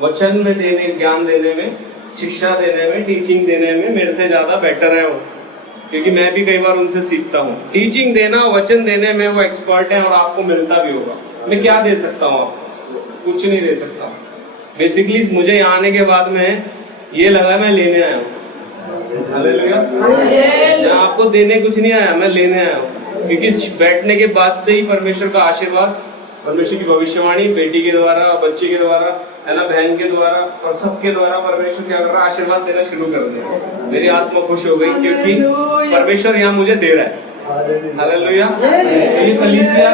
वचन में देने, ज्ञान देने में, शिक्षा देने में, टीचिंग देने में मेरे से ज्यादा बेटर है वो, क्योंकि मैं भी कई बार उनसे सीखता हूँ। टीचिंग देना, वचन देने में वो एक्सपर्ट है और आपको मिलता भी होगा। मैं क्या दे सकता हूँ आपको? कुछ नहीं दे सकता। बेसिकली मुझे यहाँ आने के बाद में ये लगा मैं लेने आया हूँ। हालेलुया। मैं आपको देने कुछ नहीं आया, मैं लेने आया हूँ, क्योंकि बैठने के बाद से ही परमेश्वर का आशीर्वाद, परमेश्वर की भविष्यवाणी बेटी के द्वारा, बच्चे के द्वारा, है ना, बहन के द्वारा और सबके द्वारा परमेश्वर क्या कर रहा है? आशीर्वाद देना शुरू कर दिया। मेरी आत्मा खुश हो गई, क्योंकि परमेश्वर यहाँ मुझे दे रहा है। हालेलुया। ये कलीसिया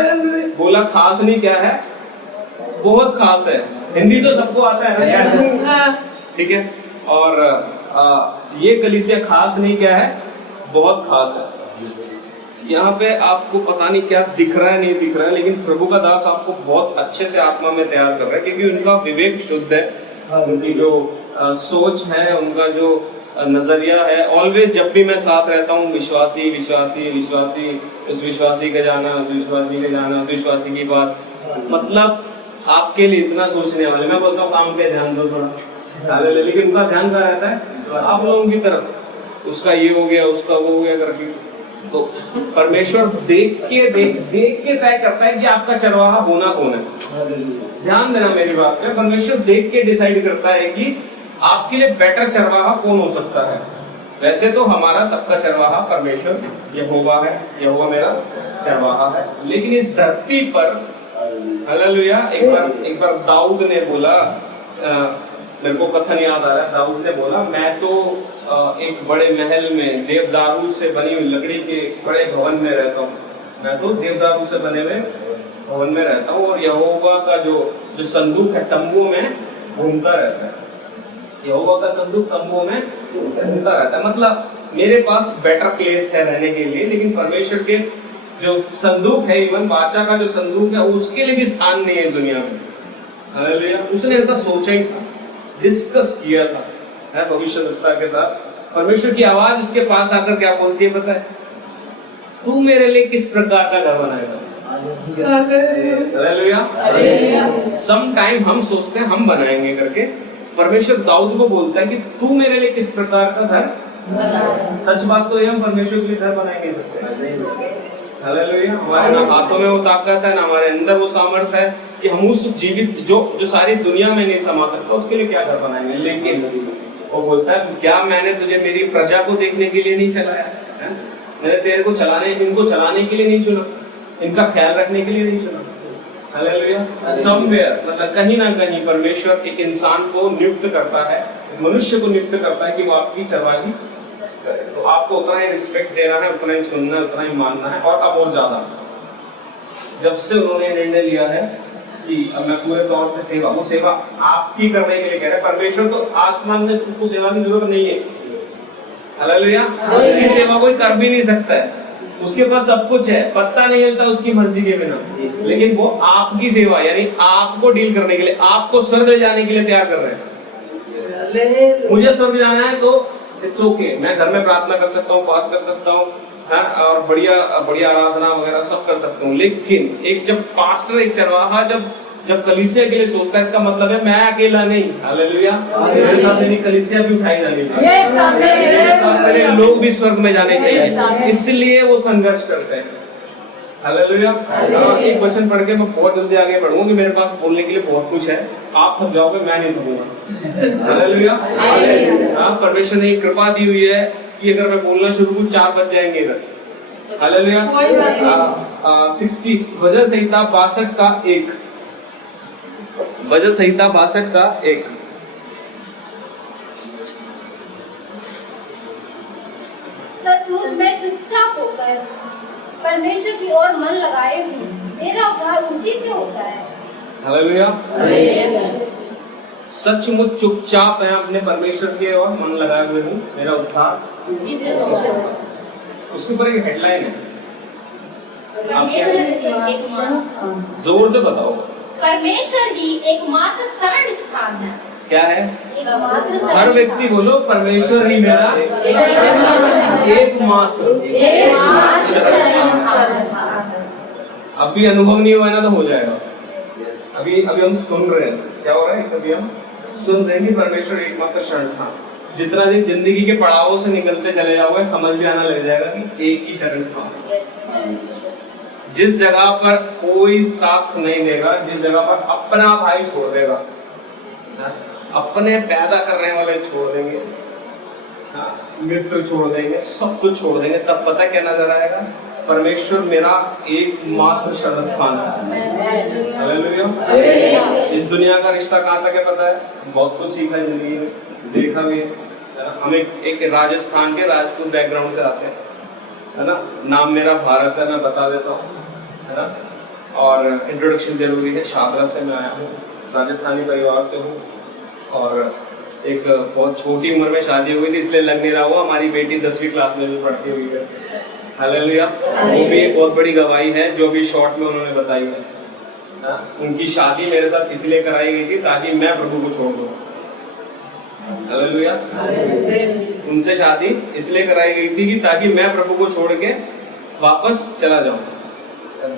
बोला खास नहीं, क्या है? बहुत खास है। हिंदी तो सबको आता है ना, ठीक है। और ये कलीसिया खास नहीं, क्या है? बहुत खास है। यहाँ पे आपको पता नहीं क्या दिख रहा है, नहीं दिख रहा है, लेकिन प्रभु का दास आपको बहुत अच्छे से आत्मा में तैयार कर रहा है, क्योंकि उनका विवेक शुद्ध है, उनकी जो सोच है, उनका जो नजरिया है। ऑलवेज जब भी मैं साथ रहता हूँ, विश्वासी विश्वासी विश्वासी, उस विश्वासी का जाना, उस विश्वासी का जाना, उस विश्वासी की बात, मतलब आपके लिए इतना सोचने वाले। मैं बोलता हूँ काम पे ध्यान दो थोड़ा, लेकिन उनका ध्यान कहाँ रहता है? आप लोगों की तरफ। उसका ये हो गया, उसका वो हो गया करके। तो परमेश्वर देख के तय करता है कि आपका चरवाहा होना कौन है। ध्यान देना मेरी बात पे। परमेश्वर देख के डिसाइड करता है कि आपके लिए बेटर चरवाहा कौन हो सकता है। वैसे तो हमारा सबका चरवाहा परमेश्वर यहोवा है, यहोवा मेरा चरवाहा है। लेकिन इस धरती पर, हालेलुया, एक बार दाऊद ने बोला, मेरे को कथन याद आ रहा है, दाऊद ने बोला, मैं तो एक बड़े महल में देवदारू से बनी हुई लकड़ी के बड़े भवन में रहता हूँ। मैं तो देवदारू से बने हुए भवन में रहता हूँ और यहोवा का जो संदूक है तंबू में घूमता रहता है। यहोवा का संदूक तंबू में घूमता रहता है, मतलब मेरे पास बेटर प्लेस है रहने के लिए। लेकिन परमेश्वर के जो संदूक है, इवन वाचा का जो संदूक है, उसके लिए भी स्थान नहीं है दुनिया में। हालेलुया। उसने ऐसा सोचा ही था, डिस्कस किया था, है भविष्यवक्ता के साथ। परमेश्वर की आवाज उसके पास आकर क्या बोलती है पता है? तू मेरे लिए किस प्रकार का घर बनाएगा? हालेलुया। सम टाइम हम सोचते हैं हम बनाएंगे करके, परमेश्वर दाऊद को बोलता है कि तू मेरे लिए किस प्रकार का घर। सच बात तो ये, हम परमेश्वर के लिए घर बनाए नहीं सकते। हालेलुया। हमारे ना हाथों में वो ताकत है, ना हमारे अंदर वो सामर्थ्य है कि हम उस जीवित जो सारी दुनिया में नहीं समा सकता, उसके लिए क्या घर बनाएंगे। लेकिन वो बोलता है, क्या मैंने तुझे मेरी प्रजा को देखने के लिए नहीं चलाया है? मैंने तेरे को इनको चलाने के लिए नहीं चुना, इनका ख्याल रखने के लिए नहीं चुना। हालेलुया। समवेयर, मतलब कहीं ना कहीं परमेश्वर एक इंसान को नियुक्त करता है, मनुष्य को नियुक्त करता है कि वो आपकी चरवाही। तो आपको उतना ही रिस्पेक्ट देना है, उतना ही सुनना है, उतना ही मानना है। और अब और ज्यादा, जब से उन्होंने निर्णय लिया है कि अब मैं पूरे तौर से सेवा, वो सेवा आपकी करने के लिए कह रहे हैं। परमेश्वर तो आसमान में उसको सेवा की जरूरत नहीं है। हालेलुया। उसकी सेवा कोई कर भी नहीं सकता है, उसके पास सब कुछ है, पत्ता नहीं हिलता उसकी मर्जी के बिना। लेकिन वो आपकी सेवा, यानी आपको डील करने के लिए, आपको स्वर्ग ले जाने के लिए तैयार कर रहे हैं। मुझे स्वर्ग जाना है तो इट्स ओके, मैं घर में प्रार्थना कर सकता हूँ, पास कर सकता हूँ, और बढ़िया आराधना वगैरह सब कर सकता हूँ। लेकिन एक जब पास्टर, एक चरवाहा जब कलीसिया के लिए सोचता है, इसका मतलब है मैं अकेला नहीं। हालेलुया। मेरे साथ मेरी कलीसिया भी उठाई जानी चाहिए, मेरे साथ मेरे लोग भी स्वर्ग में जाने चाहिए, इसलिए वो संघर्ष करते हैं। हालेलुया। एक वचन पढ़ के मैं बहुत जल्दी आगे बढ़ूंगा कि मेरे पास बोलने के लिए बहुत कुछ है, आप थक जाओगे, मैं नहीं थकूंगा। हालेलुया। हाँ, परमेश्वर ने कृपा दी हुई है कि अगर मैं बोलना शुरू करूं 4 बज जाएंगे इधर। हालेलुया। 60 भजन संहिता 62 का 1, भजन संहिता 62 का 1। सचमुच मैं चुपचाप होकर परमेश्वर की ओर मन लगाए हूँ, मेरा उद्धार उसी से होता है। हालेलुया। सचमुच चुपचाप मैं अपने परमेश्वर की ओर मन लगाए हुए हूँ, मेरा उद्धार उसी से होता है। उसके ऊपर एक हेडलाइन है, जोर से बताओ। परमेश्वर ही एकमात्र शरण स्थान है। क्या है? एकमात्र हर व्यक्ति बोलो, परमेश्वर ही मेरा एकमात्र। अभी अनुभव नहीं हुआ ना तो हो जाएगा। अभी हम सुन रहे हैं, क्या हो रहा है? अभी हम सुन रहे हैं कि परमेश्वर एकमात्र शरण था। जितना दिन जिंदगी के पड़ावों से निकलते चले जाओगे समझ भी आना लग जाएगा कि एक ही शरण था। जिस जगह पर कोई साथ नहीं देगा, जिस जगह पर अपना भाई छोड़ देगा, अपने पैदा करने वाले छोड़ देंगे, मित्र छोड़ देंगे, सब कुछ छोड़ देंगे, तब पता क्या नजर आएगा? परमेश्वर मेरा एकमात्र शरण स्थान है। हालेलुया। इस दुनिया का रिश्ता कहाँ तक है पता है? बहुत कुछ सीखा है जिंदगी में, देखा भी है। हम एक राजस्थान के राजपूत बैकग्राउंड से आते हैं, है ना। नाम मेरा भारत है, मैं बता देता हूँ, है ना। और इंट्रोडक्शन जरूरी है। शादरा से मैं आया हूँ, राजस्थानी परिवार से हूँ, और एक बहुत छोटी उम्र में शादी हो गई थी, इसलिए लग नहीं रहा हुआ। हमारी बेटी 10वीं क्लास में भी पढ़ती हुई है। हालेलुया। वो भी एक बहुत बड़ी गवाही है जो भी शॉर्ट में उन्होंने बताई है। उनकी शादी मेरे साथ इसलिए कराई गई थी ताकि मैं प्रभु को छोड़ दूं। हालेलुया। उनसे शादी इसलिए कराई गई थी कि ताकि मैं प्रभु को छोड़ के वापस चला जाऊं।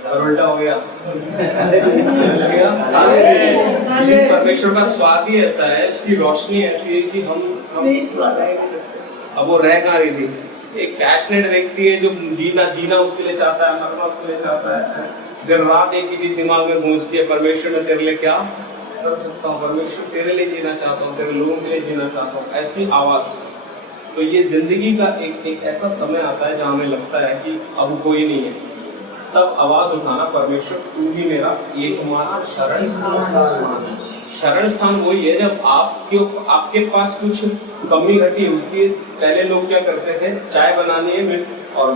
और उल्टा हो गया। परमेश्वर का स्वाद ही ऐसा है, उसकी रोशनी ऐसी है कि हम अब वो रह कहाँ रही थी। एक पैशनेट व्यक्ति है जो जीना उसके लिए चाहता है, मरना उसके लिए चाहता है, दिन रात एक ही चीज दिमाग में गूंजती है, परमेश्वर मैं तेरे लिए क्या कर सकता हूँ, परमेश्वर तेरे लिए जीना चाहता हूँ, तेरे लोगों के लिए जीना चाहता हूँ, ऐसी आवाज। तो ये जिंदगी का एक ऐसा समय आता है जहाँ हमें लगता है कि अब कोई नहीं है, तब आवाज उठाना, परमेश्वर तू ही मेरा एकमात्र शरण स्थान। शरण स्थान वही है जब आपके पास कुछ कमी घटी होती है। पहले लोग क्या करते थे, चाय बनानी है और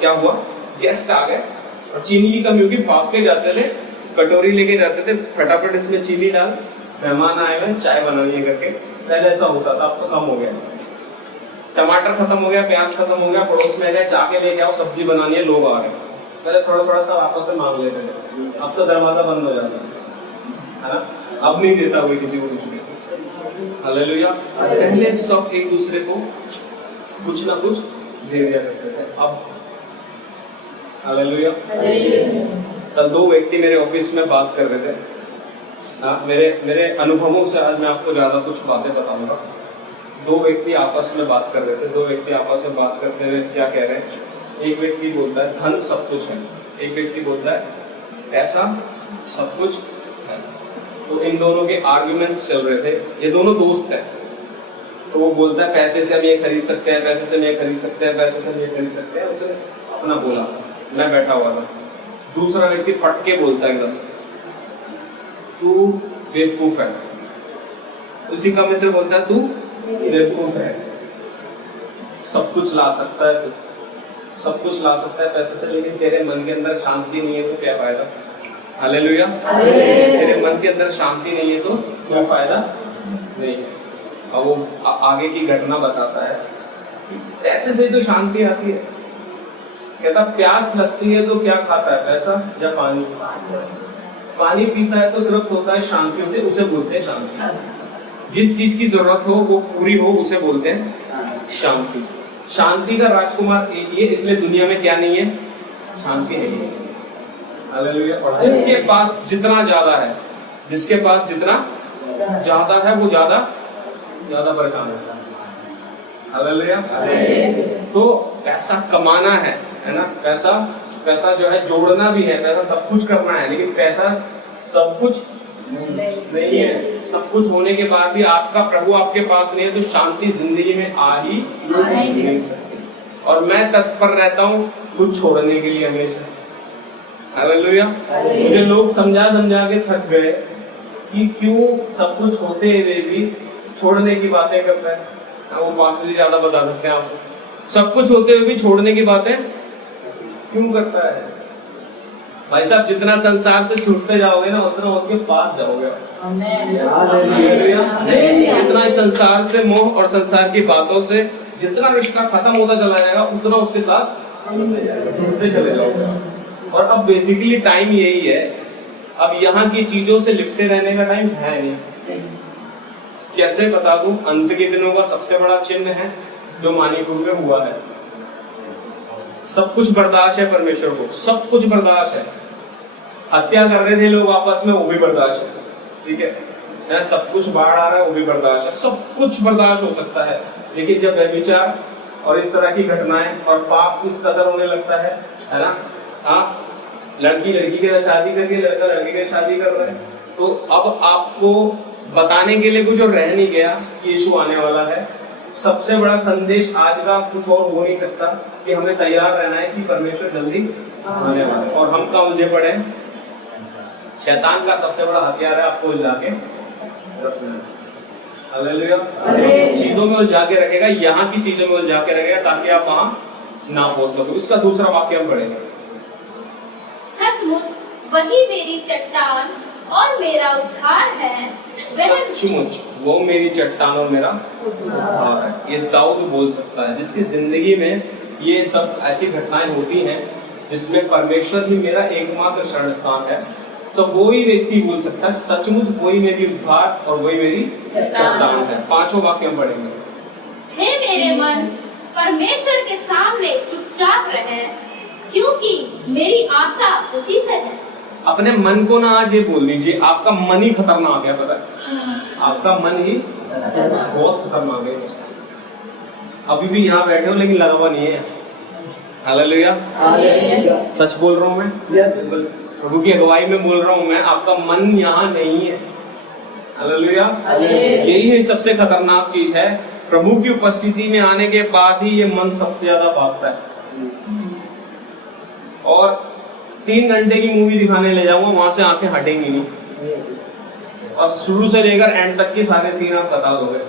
क्या हुआ, गेस्ट आ गए और चीनी की कमी होगी, भाग के जाते थे, कटोरी लेके जाते थे, फटाफट इसमें चीनी डाल, मेहमान आए हुए चाय बनानी है करके। पहले ऐसा होता था, अब तो कम हो गया। टमाटर खत्म हो गया, प्याज खत्म हो गया, पड़ोस में गए जाके लेके आओ, सब्जी बनानी है, लोग आ रहे हैं। पहले थोड़ा सा आपस से मांग लेते थे, अब तो दरवाजा बंद हो जाता है ना। अब नहीं देता कोई किसी को दूसरे को। हालेलुया। पहले सब एक दूसरे को कुछ ना कुछ दे दिया करते थे, अब हालेलुया। कल दो व्यक्ति मेरे ऑफिस में बात कर रहे थे। मेरे अनुभवों से आज मैं आपको ज्यादा कुछ बातें बताऊंगा। दो व्यक्ति आपस में बात कर रहे थे। दो व्यक्ति आपस में बात करते हुए क्या कह रहे हैं? एक व्यक्ति बोलता है धन सब कुछ है, एक व्यक्ति बोलता है पैसा सब कुछ है। तो इन दोनों के आर्ग्यूमेंट्स चल रहे थे। ये दोनों दोस्त हैं। तो वो बोलता है पैसे से हम ये खरीद सकते हैं, पैसे से हम ये खरीद सकते हैं, पैसे से हम ये खरीद सकते हैं। उसने अपना बोला, मैं बैठा हुआ था। दूसरा व्यक्ति फट के बोलता है एकदम, तू बेवकूफ है। उसी का मित्र बोलता है तू बेवकूफ है, सब कुछ ला सकता है, तू सब कुछ ला सकता है पैसे से, लेकिन तेरे मन के अंदर शांति नहीं है तो क्या फायदा। हालेलुया। तेरे मन के अंदर शांति नहीं है तो क्या फायदा नहीं है। और वो आगे की घटना बताता है कि पैसे से तो शांति आती है। कहता प्यास लगती है तो क्या खाता है, पैसा या पानी? पानी पीता है तो तृप्त होता है, शांति होती है, उसे बोलते हैं शांति। जिस चीज की जरूरत हो वो पूरी हो उसे बोलते हैं शांति। शांति का राजकुमार एक ही है, इसलिए दुनिया में क्या नहीं है, शांति नहीं है। हालेलुया। और जिसके पास जितना ज्यादा है, जिसके पास जितना ज्यादा है वो ज्यादा बरकरार है। हालेलुया। तो पैसा कमाना है ना, पैसा जो है जोड़ना भी है, पैसा सब कुछ करना है, लेकिन पैसा सब कुछ नहीं है। सब कुछ होने के बाद भी आपका प्रभु आपके पास नहीं है तो शांति जिंदगी में आ ही नहीं सकती। और मैं तत्पर रहता हूँ कुछ छोड़ने के लिए हमेशा। हालेलुया। मुझे लोग समझा के थक गए कि क्यों सब कुछ होते हुए भी छोड़ने की बातें करता है। वो पास्टर जी ज्यादा बता सकते हैं आपको। सब कुछ होते हुए भी छोड़ने की बातें क्यों करता है? भाई साहब जितना संसार से छूटते जाओगे ना उतना उसके पास जाओगे। जितना संसार से मोह और संसार की बातों से जितना रिश्ता खत्म होता चला जाएगा उतना उसके साथ जुड़ते चले जाओगे। और अब बेसिकली टाइम यही है, अब यहाँ की चीजों से लिपटे रहने का टाइम है नहीं। कैसे बता दूं, अंत के दिनों का सबसे बड़ा चिन्ह है जो मणिपुर में हुआ है। सब कुछ बर्दाश्त है परमेश्वर को, सब कुछ बर्दाश्त है। हत्या कर रहे थे लोग आपस में, वो भी बर्दाश्त है, ठीक है। है, सब कुछ बाढ़ आ रहा है वो भी बर्दाश्त है, सब कुछ बर्दाश्त हो सकता है। लेकिन जब व्यभिचार और इस तरह की घटनाएं और पाप इस कदर होने लगता है ना, हाँ, लड़की लड़की के साथ शादी कर रही है, लड़का लड़के के साथ शादी कर रहा है, तो अब आपको बताने के लिए कुछ और रह नहीं गया कि यीशु आने वाला है। सबसे बड़ा संदेश आज का कुछ और हो नहीं सकता कि हमें तैयार रहना है कि परमेश्वर जल्दी आने वाला है। और हम कहाँ उलझे पड़े हैं? शैतान का सबसे बड़ा हथियार है आपको उलझा के रखना। हालेलुया। चीजों में उलझा के रखेगा, यहाँ की चीजों में उलझा के रखेगा ताकि आप वहां ना पहुंच सको। इसका दूसरा वाक्य हम पढ़ेंगे। सचमुच वही मेरी चट्टान और मेरा उद्धार है, सचमुच वो मेरी चट्टान और मेरा उद्धार है। ये दाऊद बोल सकता है जिसकी जिंदगी में ये सब ऐसी घटनाएं होती हैं जिसमें परमेश्वर ही मेरा एकमात्र शरण स्थान है, तो वही व्यक्ति बोल सकता है सचमुच वही मेरी उद्धार और वही मेरी चट्टान है। पांचों वाक्य हम पढ़ेंगे। हे मेरे मन, परमेश्वर के सामने चुपचाप रहे, क्योंकि मेरी आशा उसी से है। अपने मन को ना आज ये बोल दीजिए, आपका मन ही खतरनाक है, पता है? आपका मन ही बहुत खतरनाक है। अभी भी यहाँ बैठे हो लेकिन लगा हुआ नहीं है। हालेलुया। सच बोल रहा हूँ मैं, यस, प्रभु की अगुवाई में बोल रहा हूँ मैं, आपका मन यहाँ नहीं है। हालेलुया। यही है सबसे खतरनाक चीज है। प्रभु की उपस्थिति में आने के बाद ही ये मन सबसे ज्यादा भागता है। और 3 घंटे की मूवी दिखाने ले जाऊंगा, वहां से आंखें हटेंगी नहीं, और शुरू से लेकर एंड तक के सारे सीन आप बता दोगे।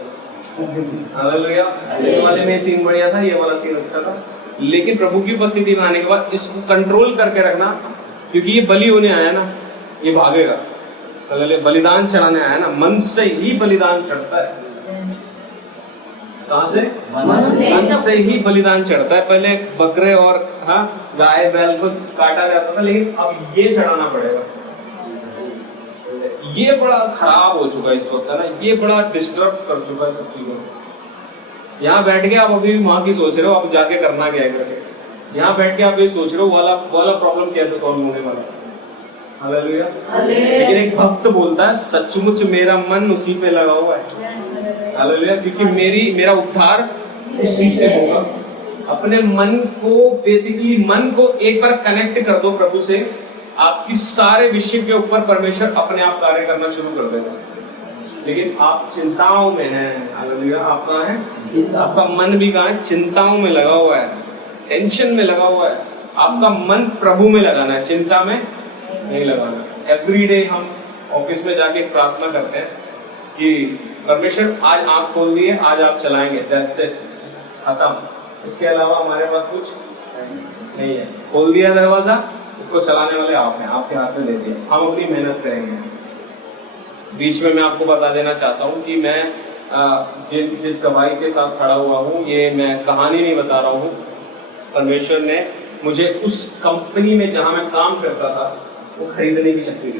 हालेलुया। इस वाले में सीन बढ़िया था, ये वाला सीन अच्छा था, लेकिन प्रभु की उपस्थिति में आने के बाद इसको कंट्रोल करके रखना, क्योंकि ये बलि होने आया ना, ये भागेगा। बलिदान चढ़ाने आया ना, मन से ही बलिदान चढ़ता है। कहां से? मन से ही बलिदान चढ़ता है। पहले बकरे और गाय बैल को काटा जाता था, लेकिन अब ये चढ़ाना पड़ेगा। ये बड़ा खराब हो चुका है इस वक्त, है ना, ये बड़ा डिस्टर्ब कर चुका है सब चीजों। यहाँ बैठ के आप अभी भी वहां की सोच रहे हो, आप जाके करना क्या है करके। यहाँ बैठ के आप ये सोच रहे हो वाला प्रॉब्लम कैसे सॉल्व होने वाला है। हालेलुया। लेकिन एक भक्त बोलता है सचमुच मेरा मन उसी पे लगा हुआ है। हालेलुया। क्योंकि मेरा उद्धार उसी से होगा। अपने मन को बेसिकली मन को एक बार कनेक्ट कर दो प्रभु से, आपकी सारे विषय के ऊपर परमेश्वर अपने आप कार्य करना शुरू कर देगा। लेकिन आप चिंताओं में हैं। हालेलुया। आप कहाँ हैं? आपका मन भी कहाँ है? चिंताओं में लगा हुआ है, टेंशन में लगा हुआ है। आपका मन प्रभु में लगाना है, चिंता में नहीं लगाना। एवरीडे हम ऑफिस में जाके प्रार्थना करते हैं कि परमेश्वर आज आंख खोल दिए, आज आप चलाएंगे, दैट्स इट, खत्म। इसके अलावा हमारे पास कुछ नहीं है। खोल दिया दरवाजा, इसको चलाने वाले आप हैं, आपके हाथ में दे दिया, हम अपनी मेहनत करेंगे। बीच में मैं आपको बता देना चाहता हूँ कि मैं जिस गवाही के साथ खड़ा हुआ हूँ, ये मैं कहानी नहीं बता रहा हूँ। परमेश्वर ने मुझे उस कंपनी में जहाँ मैं काम करता था वो खरीदने की शक्ति दी।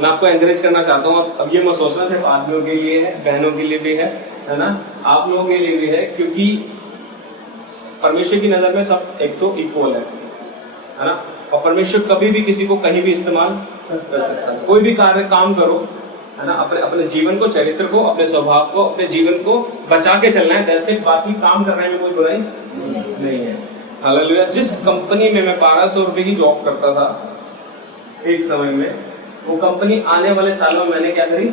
मैं आपको एनकरेज करना चाहता हूँ, अब ये मत सोचना सिर्फ आदमियों के लिए है, बहनों के लिए भी है ना, आप लोगों के लिए भी है, क्योंकि परमेश्वर की नजर में सब एक तो इक्वल है ना। और परमेश्वर कभी भी किसी को कहीं भी इस्तेमाल कर सकता है। कोई भी कार्य काम करो, है ना, अपने जीवन को, चरित्र को, अपने स्वभाव को, अपने जीवन को बचा के चलना है, दैट्स इट। बाकी काम करने में कोई बुराई नहीं है। हालेलुया। जिस कंपनी में मैं 1200 रुपए की जॉब करता था एक समय में, वो कंपनी आने वाले सालों में मैंने क्या करी,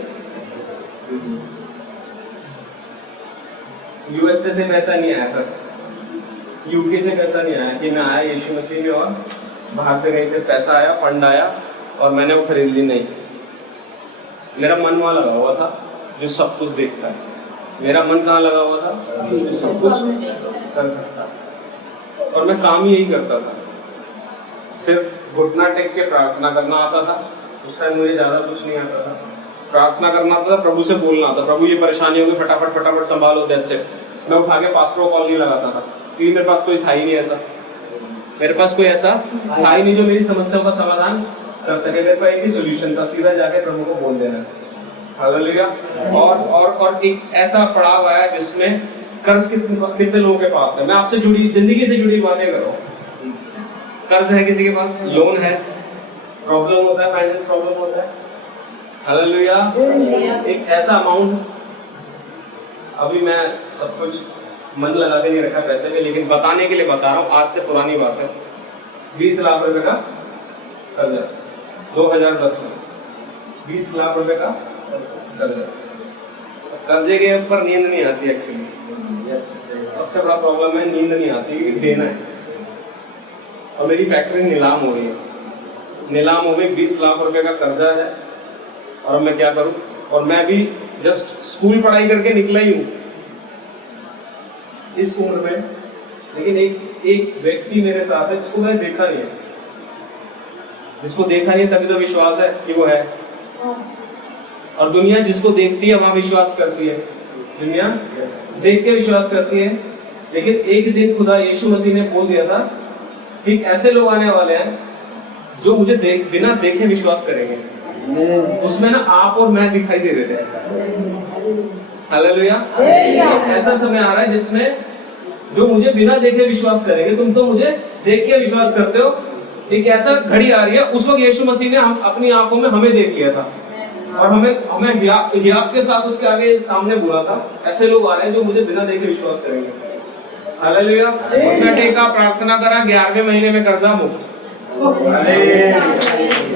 यूएसए से पैसा नहीं आया था, यूके से पैसा नहीं आया कि मैं आया यीशु मसीह में और बाहर से कहीं से पैसा आया, फंड आया और मैंने वो खरीद ली, नहीं। मेरा मन वहां लगा हुआ था जो सब कुछ देखता है। मेरा मन कहाँ लगा हुआ था? जो सब कुछ कर सकता है। और मैं काम ही यही करता था, सिर्फ घुटना टेक के प्रार्थना करना आता था। उस टाइम मुझे ज्यादा कुछ नहीं आता था। प्रार्थना करना आता था, प्रभु से बोलना आता, प्रभु ये परेशानी होगी, फटाफट फटाफट संभालो, दैट्स इट। मैं उठा के पास्टर को कॉल नहीं लगाता था, क्योंकि मेरे पास कोई था ही नहीं ऐसा। मेरे पास कोई ऐसा था ही नहीं जो मेरी समस्याओं का समाधान कर सके। मेरे पास एक ही सोल्यूशन था, सीधा जाके प्रभु को बोल देना। हालेलुया। और एक ऐसा पड़ाव आया जिसमें कर्ज कितने लोगों के पास है। मैं आपसे जुड़ी जिंदगी से जुड़ी बातें कर रहा हूँ। कर्ज है किसी के पास, लोन है, प्रॉब्लम होता है, फाइनेंस प्रॉब्लम होता है, हालेलुया। एक ऐसा अमाउंट, अभी मैं सब कुछ मन लगा के नहीं रखा पैसे में, लेकिन बताने के लिए बता रहा हूँ, आज से पुरानी बात है। 20 लाख रुपए का कर्जा 2010 में, 20 लाख रुपए का कर्जा। कर्जे के ऊपर नींद नहीं आती एक्चुअली, सबसे बड़ा प्रॉब्लम है नींद नहीं आती, क्योंकि देना है। और मेरी फैक्ट्री नीलाम हो रही है, नीलाम हो गई, 20 लाख रुपए का कर्जा है, और मैं क्या करूं। और मैं भी जस्ट स्कूल पढ़ाई करके निकला ही हूं इस उम्र में, लेकिन एक व्यक्ति मेरे साथ है जिसको मैंने देखा नहीं है, जिसको देखा नहीं है तभी तो विश्वास है कि वो है। और दुनिया जिसको देखती है वहां विश्वास करती है, दुनिया देख के विश्वास करती है। लेकिन एक दिन खुदा यीशु मसीह ने बोल दिया था कि ऐसे लोग आने वाले हैं जो मुझे बिना देखे विश्वास करेंगे। उसमें ना आप और मैं दिखाई दे रहे थे। हालेलुया। ऐसा समय आ रहा है जिसमें जो मुझे बिना देखे विश्वास करेंगे। तुम तो मुझे देख के विश्वास करते हो, एक ऐसा घड़ी आ रही है, उस वक्त यीशु मसीह ने हम अपनी आंखों में हमें देख लिया था, और हमें याद के साथ उसके आगे सामने बोला था, ऐसे लोग आ रहे हैं जो मुझे बिना देखे विश्वास करेंगे। हालेलुया। घुटना टेका, प्रार्थना करा, 11वें महीने में कर्जा मुक्त।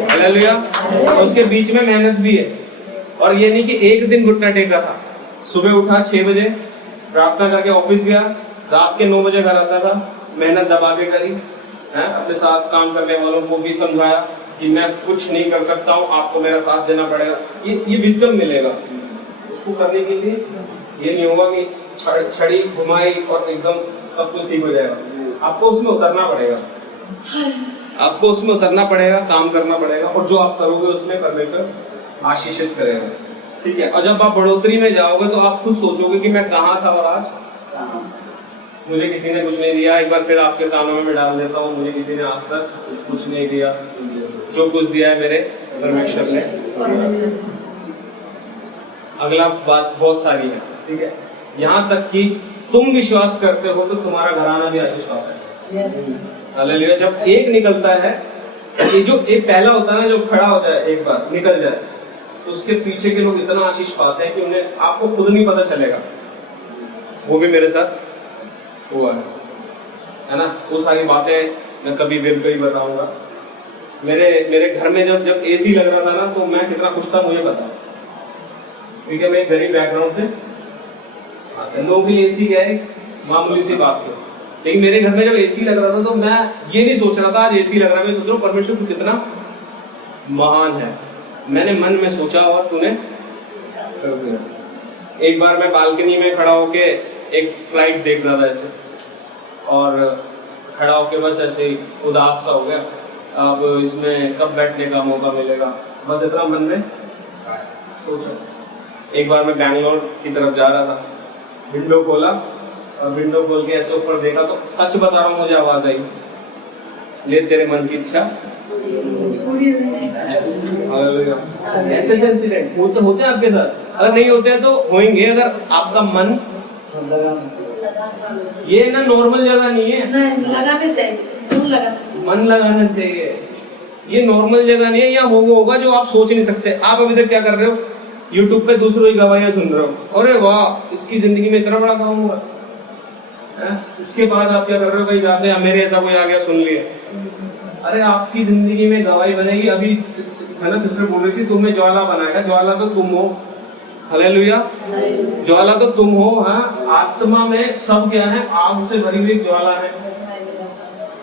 हालेलुया। उसके बीच में मेहनत भी है, और ये नहीं कि एक दिन घुटना टेका था। सुबह उठा 6 बजे, प्रार्थना करके ऑफिस गया, रात के 9 बजे घर आता था, मेहनत दबा के करी है। अपने साथ काम करने वालों को भी समझाया कि मैं कुछ नहीं कर सकता हूँ, आपको मेरा साथ देना पड़ेगा। ये विजडम मिलेगा उसको करने के लिए। ये नहीं होगा कि छड़ी घुमाई और एकदम सब कुछ ठीक हो जाएगा। आपको उसमें उतरना पड़ेगा, आपको उसमें उतरना पड़ेगा, काम करना पड़ेगा, और जो आप करोगे उसमें परमेश्वर आशीषित करेगा। ठीक है। और जब आप बढ़ोतरी में जाओगे तो आप खुद सोचोगे कि मैं कहाँ था और आज मुझे किसी ने कुछ नहीं दिया। एक बार फिर आपके कानों में डाल देता हूँ, मुझे किसी ने आज तक कुछ नहीं दिया, जो कुछ दिया है मेरे परमेश्वर ने। अगला बात बहुत सारी है, ठीक है। यहाँ तक कि तुम विश्वास करते हो तो तुम्हारा घराना भी आशीष पाता है। हालेलुया। जब एक निकलता है, ये जो एक पहला होता है ना, जो खड़ा हो जाए एक बार निकल जाए, तो उसके पीछे के लोग इतना आशीष पाते हैं कि उन्हें आपको खुद नहीं पता चलेगा। वो भी मेरे साथ हुआ है ना। वो सारी बातें मैं कभी वेब पे ही बताऊंगा। मेरे घर में जब एसी लग रहा था ना, तो मैं कितना खुश था मुझे पता, क्योंकि मैं गरीब बैकग्राउंड से, लोग भी एसी गए मामूली सी बात थी। लेकिन मेरे घर में जब एसी लग रहा था तो मैं ये नहीं सोच रहा था आज एसी लग रहा है, मैं सोच रहा हूँ परमेश्वर तू कितना महान है। मैंने मन में सोचा और तूने कर दिया। एक बार मैं बालकनी में खड़ा होके एक फ्लाइट देख रहा था ऐसे, और खड़ा होके बस ऐसे ही उदास सा हो गया, अब इसमें कब बैठने का मौका मिलेगा, बस इतना मन में सोचा। एक बार मैं बैंगलोर की तरफ जा रहा था, विंडो खोला और विंडो खोल के ऐसे ऊपर देखा तो सच बता रहा हूँ मुझे आवाज आई, ले तेरे मन की इच्छा। ऐसे इंसिडेंट होते हैं आपके साथ। अगर नहीं होते हैं तो होंगे, अगर आपका मन, ये ना नॉर्मल जगह नहीं है, लगाने चाहिए, मन लगाना चाहिए। ये नॉर्मल जगह नहीं है, या वो होगा जो आप सोच नहीं सकते। आप अभी तक क्या कर रहे हो, यूट्यूब पे दूसरों की गवाहियां सुन रहे हो, अरे वाह इसकी जिंदगी में इतना बड़ा काम हुआ है। उसके बाद आप क्या कर रहे हो, कहीं जाते हैं मेरे ऐसा कोई आ गया सुन लिया। अरे आपकी जिंदगी में गवाही बनेगी। अभी है ना, सिस्टर बोल रही थी तुम्हें ज्वाला बनाएगा, ज्वाला तो तुम हो। हालेलुया। ज्वाला तो तुम हो। हाँ, आत्मा में सब क्या है, आग से भरी हुई ज्वाला है।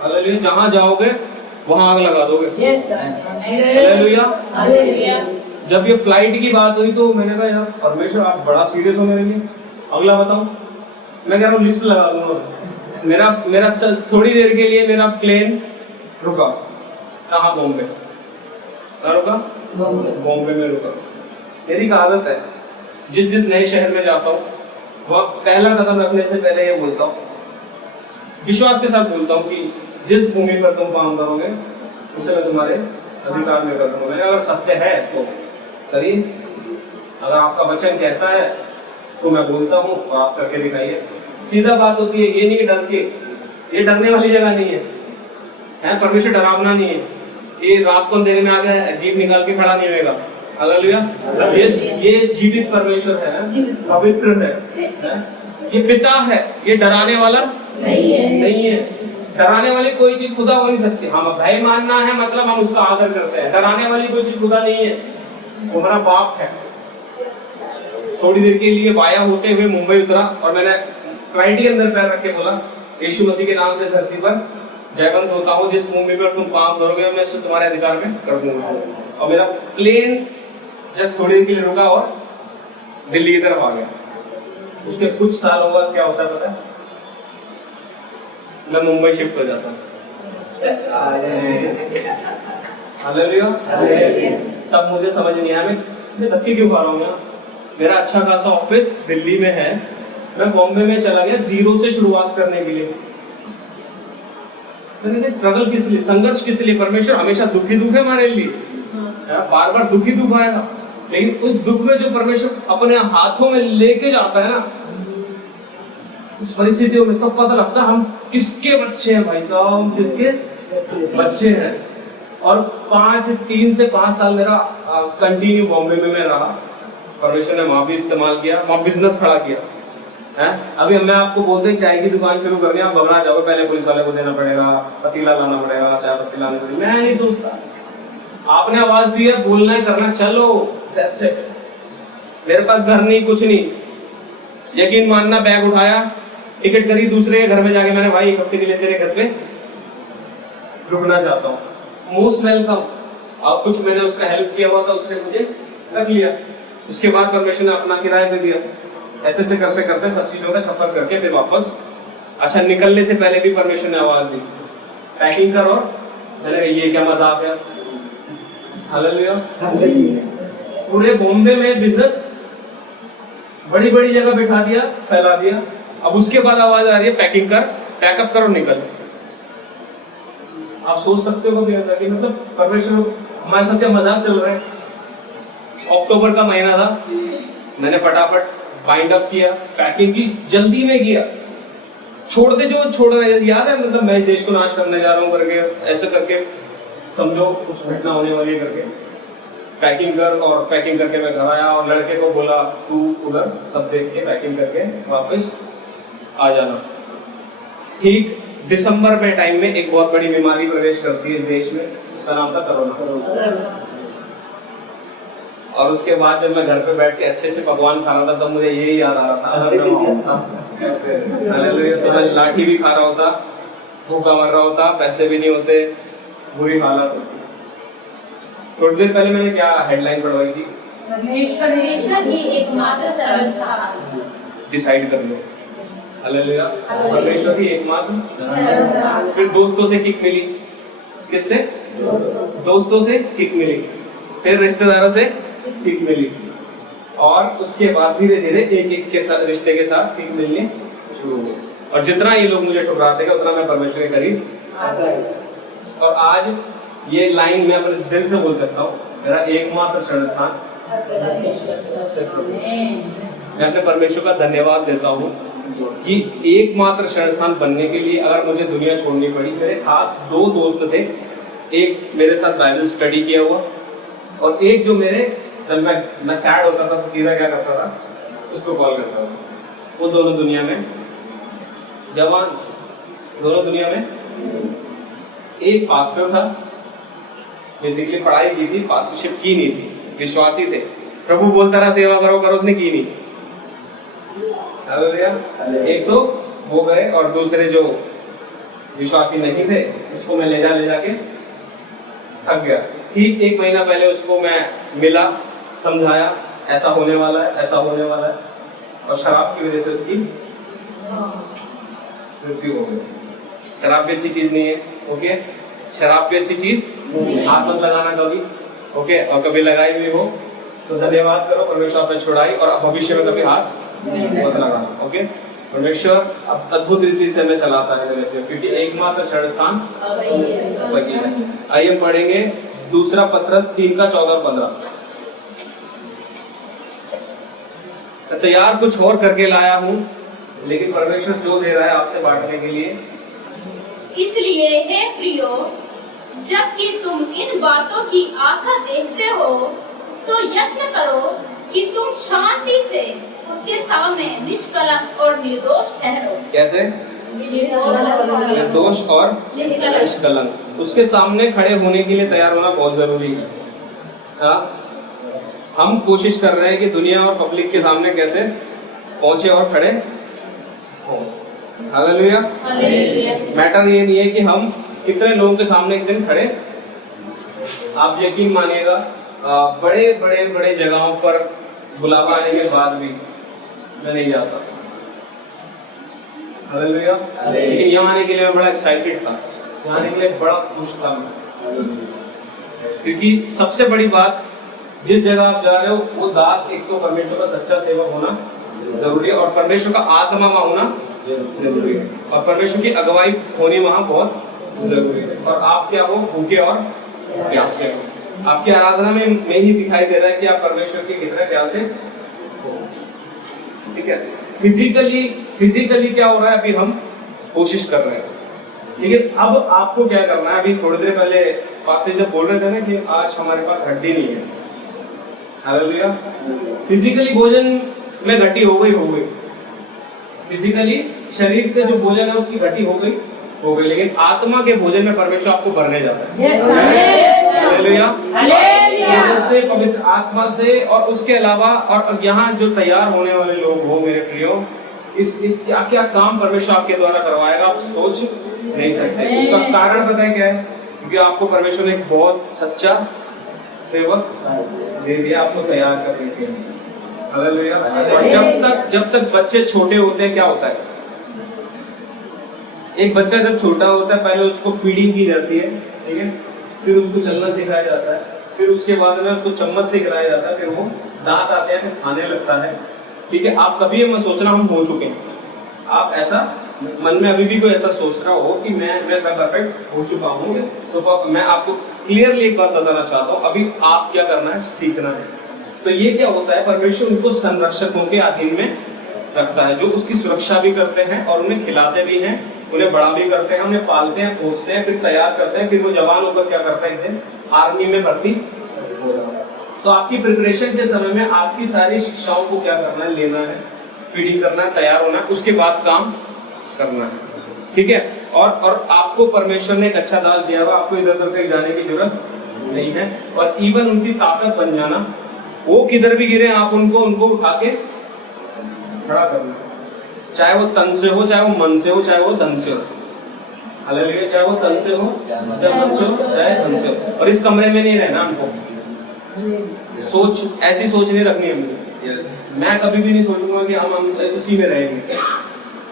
हालेलुया। जहाँ जाओगे वहाँ आग लगा दोगे। हालेलुया। जब ये फ्लाइट की बात हुई तो मैंने कहा यार परमेश्वर आप बड़ा सीरियस हो मेरे लिए। अगला बताओ, मैं कह रहा हूँ लिस्ट लगा दूंगा। मेरा थोड़ी देर के लिए मेरा प्लेन रुका। कहाँ? बॉम्बे। कहाँ रुका? बॉम्बे में रुका। मेरी एक आदत है, जिस नए शहर में जाता हूँ वहाँ पहला कदम रखने से पहले ये बोलता हूँ, विश्वास के साथ बोलता हूँ कि जिस भूमि पर तुम काम करोगे उसे मैं तुम्हारे अधिकार में कर दूंगा। अगर सत्य है तो करिए, अगर आपका वचन कहता है तो मैं बोलता हूँ और आप करके दिखाइए। सीधा बात होती है, ये नहीं डर के, ये डरने वाली जगह नहीं है। परमेश्वर डरावना नहीं है। ये रात को अंधेरे में आके जीप निकाल के खड़ा नहीं होगा, हालेलुया। ये जीवित परमेश्वर है, जीवित। पवित्र है, ये पिता है, ये डराने वाला नहीं है। डराने वाली कोई चीज खुदा हो नहीं सकती। हम भय मानना है मतलब हम उसका आदर करते हैं। डराने वाली कोई चीज खुदा नहीं है, वो हमारा बाप है। थोड़ी देर के लिए वाया होते हुए मुंबई उतरा और मैंने फ्लाइट के अंदर पैर रख के बोला, यीशु मसीह के नाम से धरती पर जयवंत होता हूँ, जिस भूमि पर तुम पांव धरोगे मैं उसे तुम्हारे अधिकार में कर दूंगा। और मेरा प्लेन जस्ट थोड़ी देर के लिए रुका और दिल्ली की तरफ आ गया। उसके कुछ सालों बाद क्या होता है पता है? मैं मुंबई शिफ्ट हो जाता हूँ। हालेलुया। तब मुझे समझ नहीं आया मैं धक्के क्यों खा रहा हूँ। मेरा अच्छा खासा ऑफिस दिल्ली में है, मैं बॉम्बे में चला गया जीरो से शुरुआत करने के लिए। मैंने स्ट्रगल किस लिए, संघर्ष किस लिए? परमेश्वर हमेशा दुखी दुख है हमारे लिए, बार बार दुखी दुख आएगा, लेकिन उस दुख में जो परमेश्वर अपने हाथों में लेके जाता है ना, इस परिस्थितियों में तब पता लगता है हम किसके बच्चे हैं। भाई साहब हम किसके बच्चे हैं। और 3 से 5 साल मेरा कंटिन्यू बॉम्बे में मैं रहा। परमेश्वर ने वहां भी इस्तेमाल किया, वहां बिजनेस खड़ा किया है। अभी मैं आपको बोलते चाय की दुकान शुरू करनी, आप बगड़ा जाओ, पहले पुलिस वाले को देना पड़ेगा, पतीला लाना पड़ेगा, चाय पत्ती लानी पड़ेगी। मैं नहीं सोचता, आपने आवाज दी है, बोलना है, करना, चलो दैट्स इट। मेरे पास घर नहीं, कुछ नहीं, यकीन मानना, बैग उठाया, टिकट करी, दूसरे के घर में जाके मैंने, भाई 1 हफ्ते के लिए तेरे घर पे रुकना चाहता हूँ, मोस्ट वेलकम। अब कुछ मैंने उसका हेल्प किया हुआ था, उसने मुझे रख लिया। उसके बाद परमेश्वर ने अपना किराया दे दिया। ऐसे से करते करते सब चीजों का सफर करके फिर वापस, अच्छा निकलने से पहले भी परमेश्वर ने आवाज दी, पैकिंग करो। मैंने कहा ये क्या मजाक है। हालेलुया। पूरे बॉम्बे में बिजनेस बड़ी बड़ी जगह बिठा दिया, फैला दिया। अब उसके बाद आवाज आ रही है पैकिंग कर, पैकअप करो, निकल। आप सोच सकते हो कि मतलब परमेश्वर हमारे साथ क्या मजाक चल रहा है। अक्टूबर का महीना था, मैंने फटाफट बाइंड अप किया, पैकिंग की, जल्दी में किया, छोड़ते जो छोड़ना याद है, मतलब मैं देश को नाश करने जा रहा हूँ करके, ऐसे करके समझो कुछ घटना होने वाली है करके पैकिंग कर। और पैकिंग करके मैं घर आया और लड़के को बोला तू उधर सब देख के पैकिंग करके वापस आ जाना। ठीक दिसंबर में टाइम में एक बहुत बड़ी बीमारी प्रवेश करती है देश में, उसका नाम था कोरोना। और उसके बाद जब मैं घर पे बैठ के अच्छे अच्छे पकवान खा रहा था, तब मुझे यही याद आ रहा था, अगर मैं वहां होता तो मैं लाठी भी खा रहा होता, भूखा मर रहा होता, पैसे भी नहीं होते, बुरी हालत होती। थोड़ी देर पहले मैंने क्या हेडलाइन पढ़वाई थी? परमेश्वर ही एकमात्र सर्वश्रेष्ठ। डिसाइड कर लो। हालेलुया। परमेश्वर ही एकमात्र। फिर दोस्तों से किक मिली, किससे? दोस्तों से किक मिली, फिर रिश्तेदारों से किक मिली, और उसके बाद धीरे धीरे एक एक के साथ रिश्ते के साथ किक मिलने शुरू हो गई। और जितना ये लोग मुझे ठुकराते गए उतना मैं परमेश्वर के करीब। और आज ये लाइन मैं अपने दिल से बोल सकता हूँ, मेरा एकमात्र शरण स्थान। मैं अपने परमेश्वर का धन्यवाद देता हूँ कि एकमात्र शरण स्थान बनने के लिए अगर मुझे दुनिया छोड़नी पड़ी, मेरे खास 2 दोस्त थे, एक मेरे साथ बाइबल स्टडी किया हुआ, और एक जो मेरे, जब मैं सैड होता था तो सीधा क्या करता था, उसको कॉल करता था। वो दोनों दुनिया में जवान, दोनों दुनिया में। एक पास्टर था, बेसिकली पढ़ाई की थी, पास्टरशिप की नहीं थी, विश्वासी थे, प्रभु बोलता रहा सेवा करो करो, उसने की नहीं। एक तो वो गए, और दूसरे जो विश्वासी नहीं थे उसको मैं ले जाके थक गया। ठीक 1 महीना पहले उसको मैं मिला, समझाया ऐसा होने वाला है, ऐसा होने वाला है, और शराब की वजह से उसकी मृत्यु हो गई। शराब भी अच्छी चीज नहीं है, ओके? शराब भी अच्छी चीज, हाथ मत लगाना कभी, ओके? और कभी लगाई भी हो तो धन्यवाद करो, परमेश्वर आपने छुड़ाई, और भविष्य में कभी हाथ मत लगाना, ओके? परमेश्वर अब अद्भुत रीति से हमें चलाता है, क्योंकि एकमात्र शरण स्थान वही है। आइए हम पढ़ेंगे 2 पत्रस 3 का 14-15। तैयार कुछ और करके लाया हूँ, लेकिन परमेश्वर जो दे रहा है आपसे बांटने के लिए। इसलिए हे प्रियो, जबकि तुम इन बातों की आशा देखते हो, तो यत्न करो कि तुम शांति से उसके सामने निष्कलंक और निर्दोष ठहरो। कैसे? निर्दोष और निष्कलंक। उसके सामने खड़े होने के लिए तैयार होना बहुत जरूरी है। हाँ, हम कोशिश कर रहे हैं कि दुनिया और पब्लिक के सामने कैसे पहुंचे और खड़े हो। हालेलुया। मैटर ये नहीं है कि हम कितने लोगों के सामने एक दिन खड़े। आप यकीन मानिएगा, बड़े बड़े बड़े जगहों पर बुलावा आने के बाद भी मैं नहीं जाता। हालेलुया। लेकिन यहाँ आने के लिए मैं बड़ा एक्साइटेड था, यहाँ आने के लिए बड़ा खुश था मैं, क्योंकि सबसे बड़ी बात, जिस जगह आप जा रहे हो वो दास, एक तो परमेश्वर का सच्चा सेवक होना जरूरी है और परमेश्वर का आत्मा वहां होना जरूरी है और परमेश्वर की अगुवाई होनी वहां बहुत जरूरी है। और आप क्या हो, भूखे और प्यासे हो। आपकी आराधना में ही दिखाई दे रहा है कि आप परमेश्वर के कितने प्यासे हो। ठीक है, फिजिकली क्या हो रहा है, अभी हम कोशिश कर रहे हैं। ठीक है, अब आपको क्या करना है, अभी थोड़ी देर पहले पास्टर जब बोल रहे थे ना कि आज हमारे पास हड्डी नहीं है। हालेलुया। फिजिकली भोजन में घटी हो गई। फिजिकली शरीर से जो भोजन है उसकी घटी हो गई, लेकिन आत्मा के भोजन में परमेश्वर आपको भरने जाता है। हालेलुया। से, पवित्र आत्मा से, और उसके अलावा और यहाँ जो तैयार होने वाले लोग हो मेरे प्रियो, इस क्या क्या काम परमेश्वर आपके द्वारा करवाएगा आप सोच नहीं सकते। उसका कारण पता है क्या है? क्योंकि आपको परमेश्वर ने एक बहुत सच्चा सेवक दे दिया आपको तैयार करने के लिए। हालेलुया। और जब तक बच्चे छोटे होते हैं क्या होता है, एक बच्चा जब छोटा होता है पहले उसको फीडिंग की जाती है, ठीक है, फिर उसको चलना सिखाया जाता है, फिर उसके बाद में उसको चम्मच से खिलाया जाता है, फिर वो दांत आते हैं, फिर खाने लगता है। ठीक है, आप कभी ये मत सोचना हम हो चुके हैं। आप ऐसा मन में अभी भी कोई ऐसा सोच रहा हो कि मैं परफेक्ट हो चुका हूँ, तो मैं आपको क्लियरली एक बात बताना चाहता हूँ, अभी आप क्या करना है, सीखना है। तो ये क्या होता है, परमेश्वर उनको संरक्षकों के अधीन में रखता है, जो उसकी सुरक्षा भी करते हैं और उन्हें खिलाते भी हैं, उन्हें बड़ा भी करते हैं, उन्हें पालते हैं, पोसते हैं, फिर तैयार करते हैं, फिर वो जवान होकर क्या करते हैं, एक दिन आर्मी में भर्ती हो रहा है। तो आपकी प्रिपरेशन के समय में आपकी सारी शिक्षाओं को क्या करना है, लेना है, फीडिंग करना है, तैयार होना है, उसके बाद काम करना है। ठीक है, और आपको परमेश्वर ने एक अच्छा दास दिया हुआ, आपको इधर उधर कहीं जाने की जरूरत नहीं है। और इवन उनकी ताकत बन जाना, वो किधर भी गिरे आप उनको उठा के खड़ा करना, चाहे वो तन से हो, चाहे वो मन से हो, चाहे वो धन से हो। हालेलुया। चाहे वो तन से हो, चाहे मन से हो, चाहे धन से हो। और इस कमरे में नहीं रहना हमको, ऐसी सोच नहीं रखनी है मुझे। मैं कभी भी नहीं सोचूंगा कि हम इसी में रहेंगे।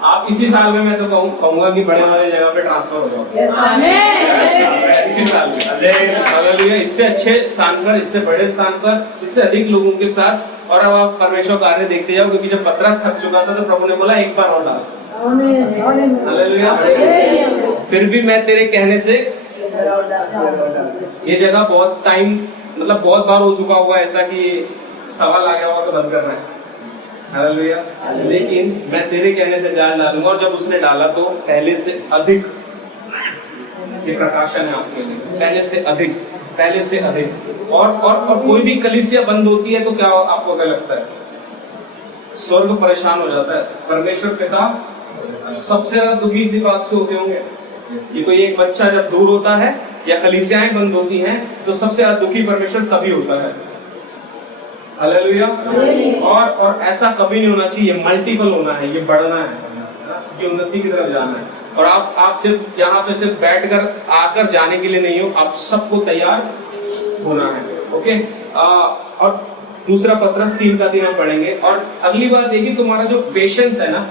आप इसी साल में, मैं तो कहूंगा कि बड़े वाले जगह पे ट्रांसफर हो जाओ इसी साल में। हालेलुया। इससे अच्छे स्थान पर, इससे बड़े स्थान पर, इससे अधिक लोगों के साथ। और अब आप परमेश्वर कार्य देखते जाओ, क्योंकि जब पतरस थक चुका था तो प्रभु ने बोला एक बार और डाल। हालेलुया। फिर भी मैं तेरे कहने से, ये जगह बहुत टाइम, मतलब बहुत बार हो चुका हुआ ऐसा कि सवाल आ गया होगा तो बंद करना है। हालेलुया। लेकिन मैं तेरे कहने से जान डालूंगा। और जब उसने डाला तो पहले से अधिक ये प्रकाशन है आपके लिए, पहले से अधिक। और कोई भी कलीसिया बंद होती है तो क्या आपको क्या लगता है, स्वर्ग परेशान हो जाता है। परमेश्वर पिता सबसे ज्यादा दुखी इसी बात से होते होंगे कि कोई एक बच्चा जब दूर होता है या कलीसियाएं बंद होती हैं तो सबसे ज्यादा दुखी परमेश्वर तभी होता है। हालेलुया। और ऐसा कभी नहीं होना चाहिए, मल्टीपल होना है, ये बढ़ना है, ये उन्नति की तरफ जाना है। और आप सिर्फ यहाँ पे सिर्फ बैठकर आकर जाने के लिए नहीं हो, आप सबको तैयार होना है। ओके। और दूसरा पतरस 3:3 हम पढ़ेंगे। और अगली बात देखिए, तुम्हारा जो पेशेंस है ना,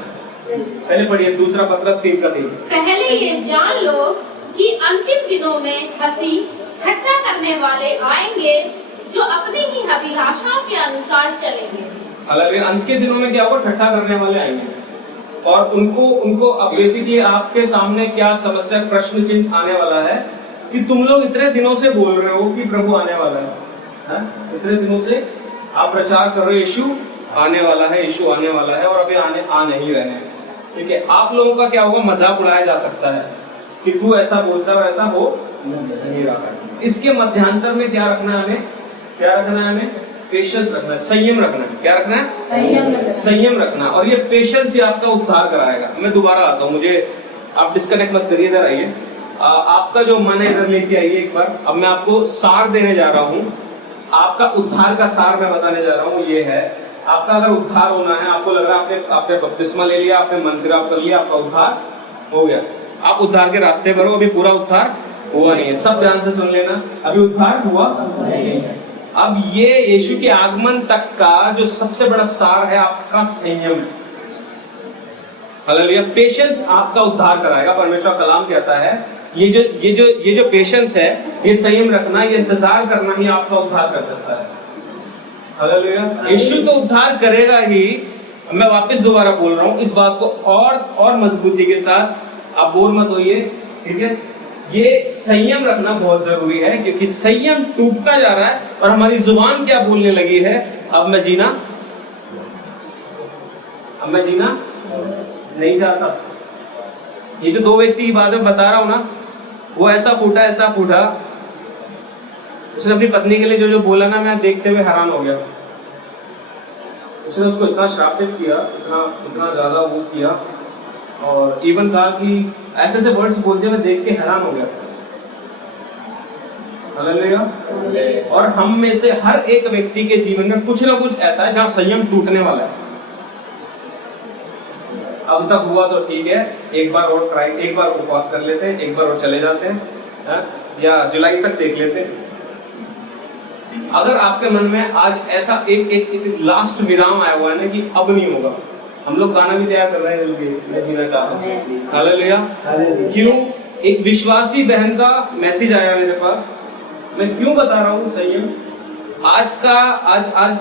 पहले पढ़िए दूसरा पतरस 3:3। पहले ये जान लो कि अंतिम दिनों में हंसी ठट्ठा करने वाले आएंगे, जो अपनी ही अभिलाषाओं के अनुसार चलेंगे। हालांकि अंत के दिनों में क्या होगा, ठट्ठा करने वाले आएंगे और उनको अब बेसिकली आपके सामने क्या समस्या, प्रश्न चिन्ह आने वाला है कि तुम लोग इतने दिनों से बोल रहे हो कि प्रभु आने वाला है, इतने दिनों से आप प्रचार कर रहे हो यीशु आने वाला है, यीशु आने वाला है, और अभी आ नहीं रहे हैं। ठीक है, आप लोगों का क्या होगा, मजाक उड़ाया जा सकता है कि तू ऐसा बोलता है वैसा हो नहीं रहा है। इसके मध्यांतर में क्या रखना है हमें, पेशेंस रखना है, संयम रखना है। क्या रखना है? संयम रखना है। और ये पेशेंस ही आपका उद्धार कराएगा। मैं दोबारा आता हूँ, मुझे आप डिस्कनेक्ट मत करिए, इधर आइए। आपका जो मन है इधर लेके आइए एक बार। अब मैं आपको सार देने जा रहा हूँ, आपका उद्धार का सार मैं बताने जा रहा हूँ। ये है आपका, अगर उद्धार होना है, आपको लग रहा है आपने बपतिस्मा ले लिया, आपने मन फिराव कर लिया, आपका उद्धार हो गया, आप उद्धार के रास्ते पर हो, अभी पूरा उद्धार हुआ नहीं है। सब ध्यान से सुन लेना, अभी उद्धार हुआ नहीं है। अब ये यीशु के आगमन तक का जो सबसे बड़ा सार है आपका संयम है। हालेलुया। पेशेंस आपका उद्धार कराएगा। परमेश्वर का कलाम कहता है ये जो पेशेंस है, ये संयम रखना, ये इंतजार करना ही आपका उद्धार कर सकता है। हालेलुया। यीशु तो उद्धार करेगा ही। मैं वापस दोबारा बोल रहा हूँ इस बात को और मजबूती के साथ, आप बोर मत होइए, ठीक है। ये संयम रखना बहुत जरूरी है, क्योंकि संयम टूटता जा रहा है और हमारी जुबान क्या बोलने लगी है, अब मैं जीना नहीं चाहता। ये जो दो व्यक्ति की बात में बता रहा हूं ना, वो ऐसा फूटा, उसने अपनी पत्नी के लिए जो बोला ना, मैं देखते हुए हैरान हो गया। उसने उसको इतना श्रापित किया, इतना ज्यादा वो किया, और इवन कहा कि ऐसे वर्ड्स बोलते मैं देख के हैरान हो गया। हालेलुया। और हम में से हर एक व्यक्ति के जीवन में कुछ ना कुछ ऐसा है जहां संयम टूटने वाला है। अब तक हुआ तो ठीक है, एक बार उपवास कर लेते हैं, एक बार और चले जाते हैं, या जुलाई तक देख लेते हैं। अगर आपके मन में आज ऐसा एक लास्ट विराम आया हुआ है ना कि अब नहीं होगा, हम लोग गाना भी तैयार कर रहे हैं, मैं जीना चाहता हूं। हालेलुया। क्यों? एक विश्वासी बहन का मैसेज आया मेरे पास। मैं क्यों बता रहा हूँ संयम? आज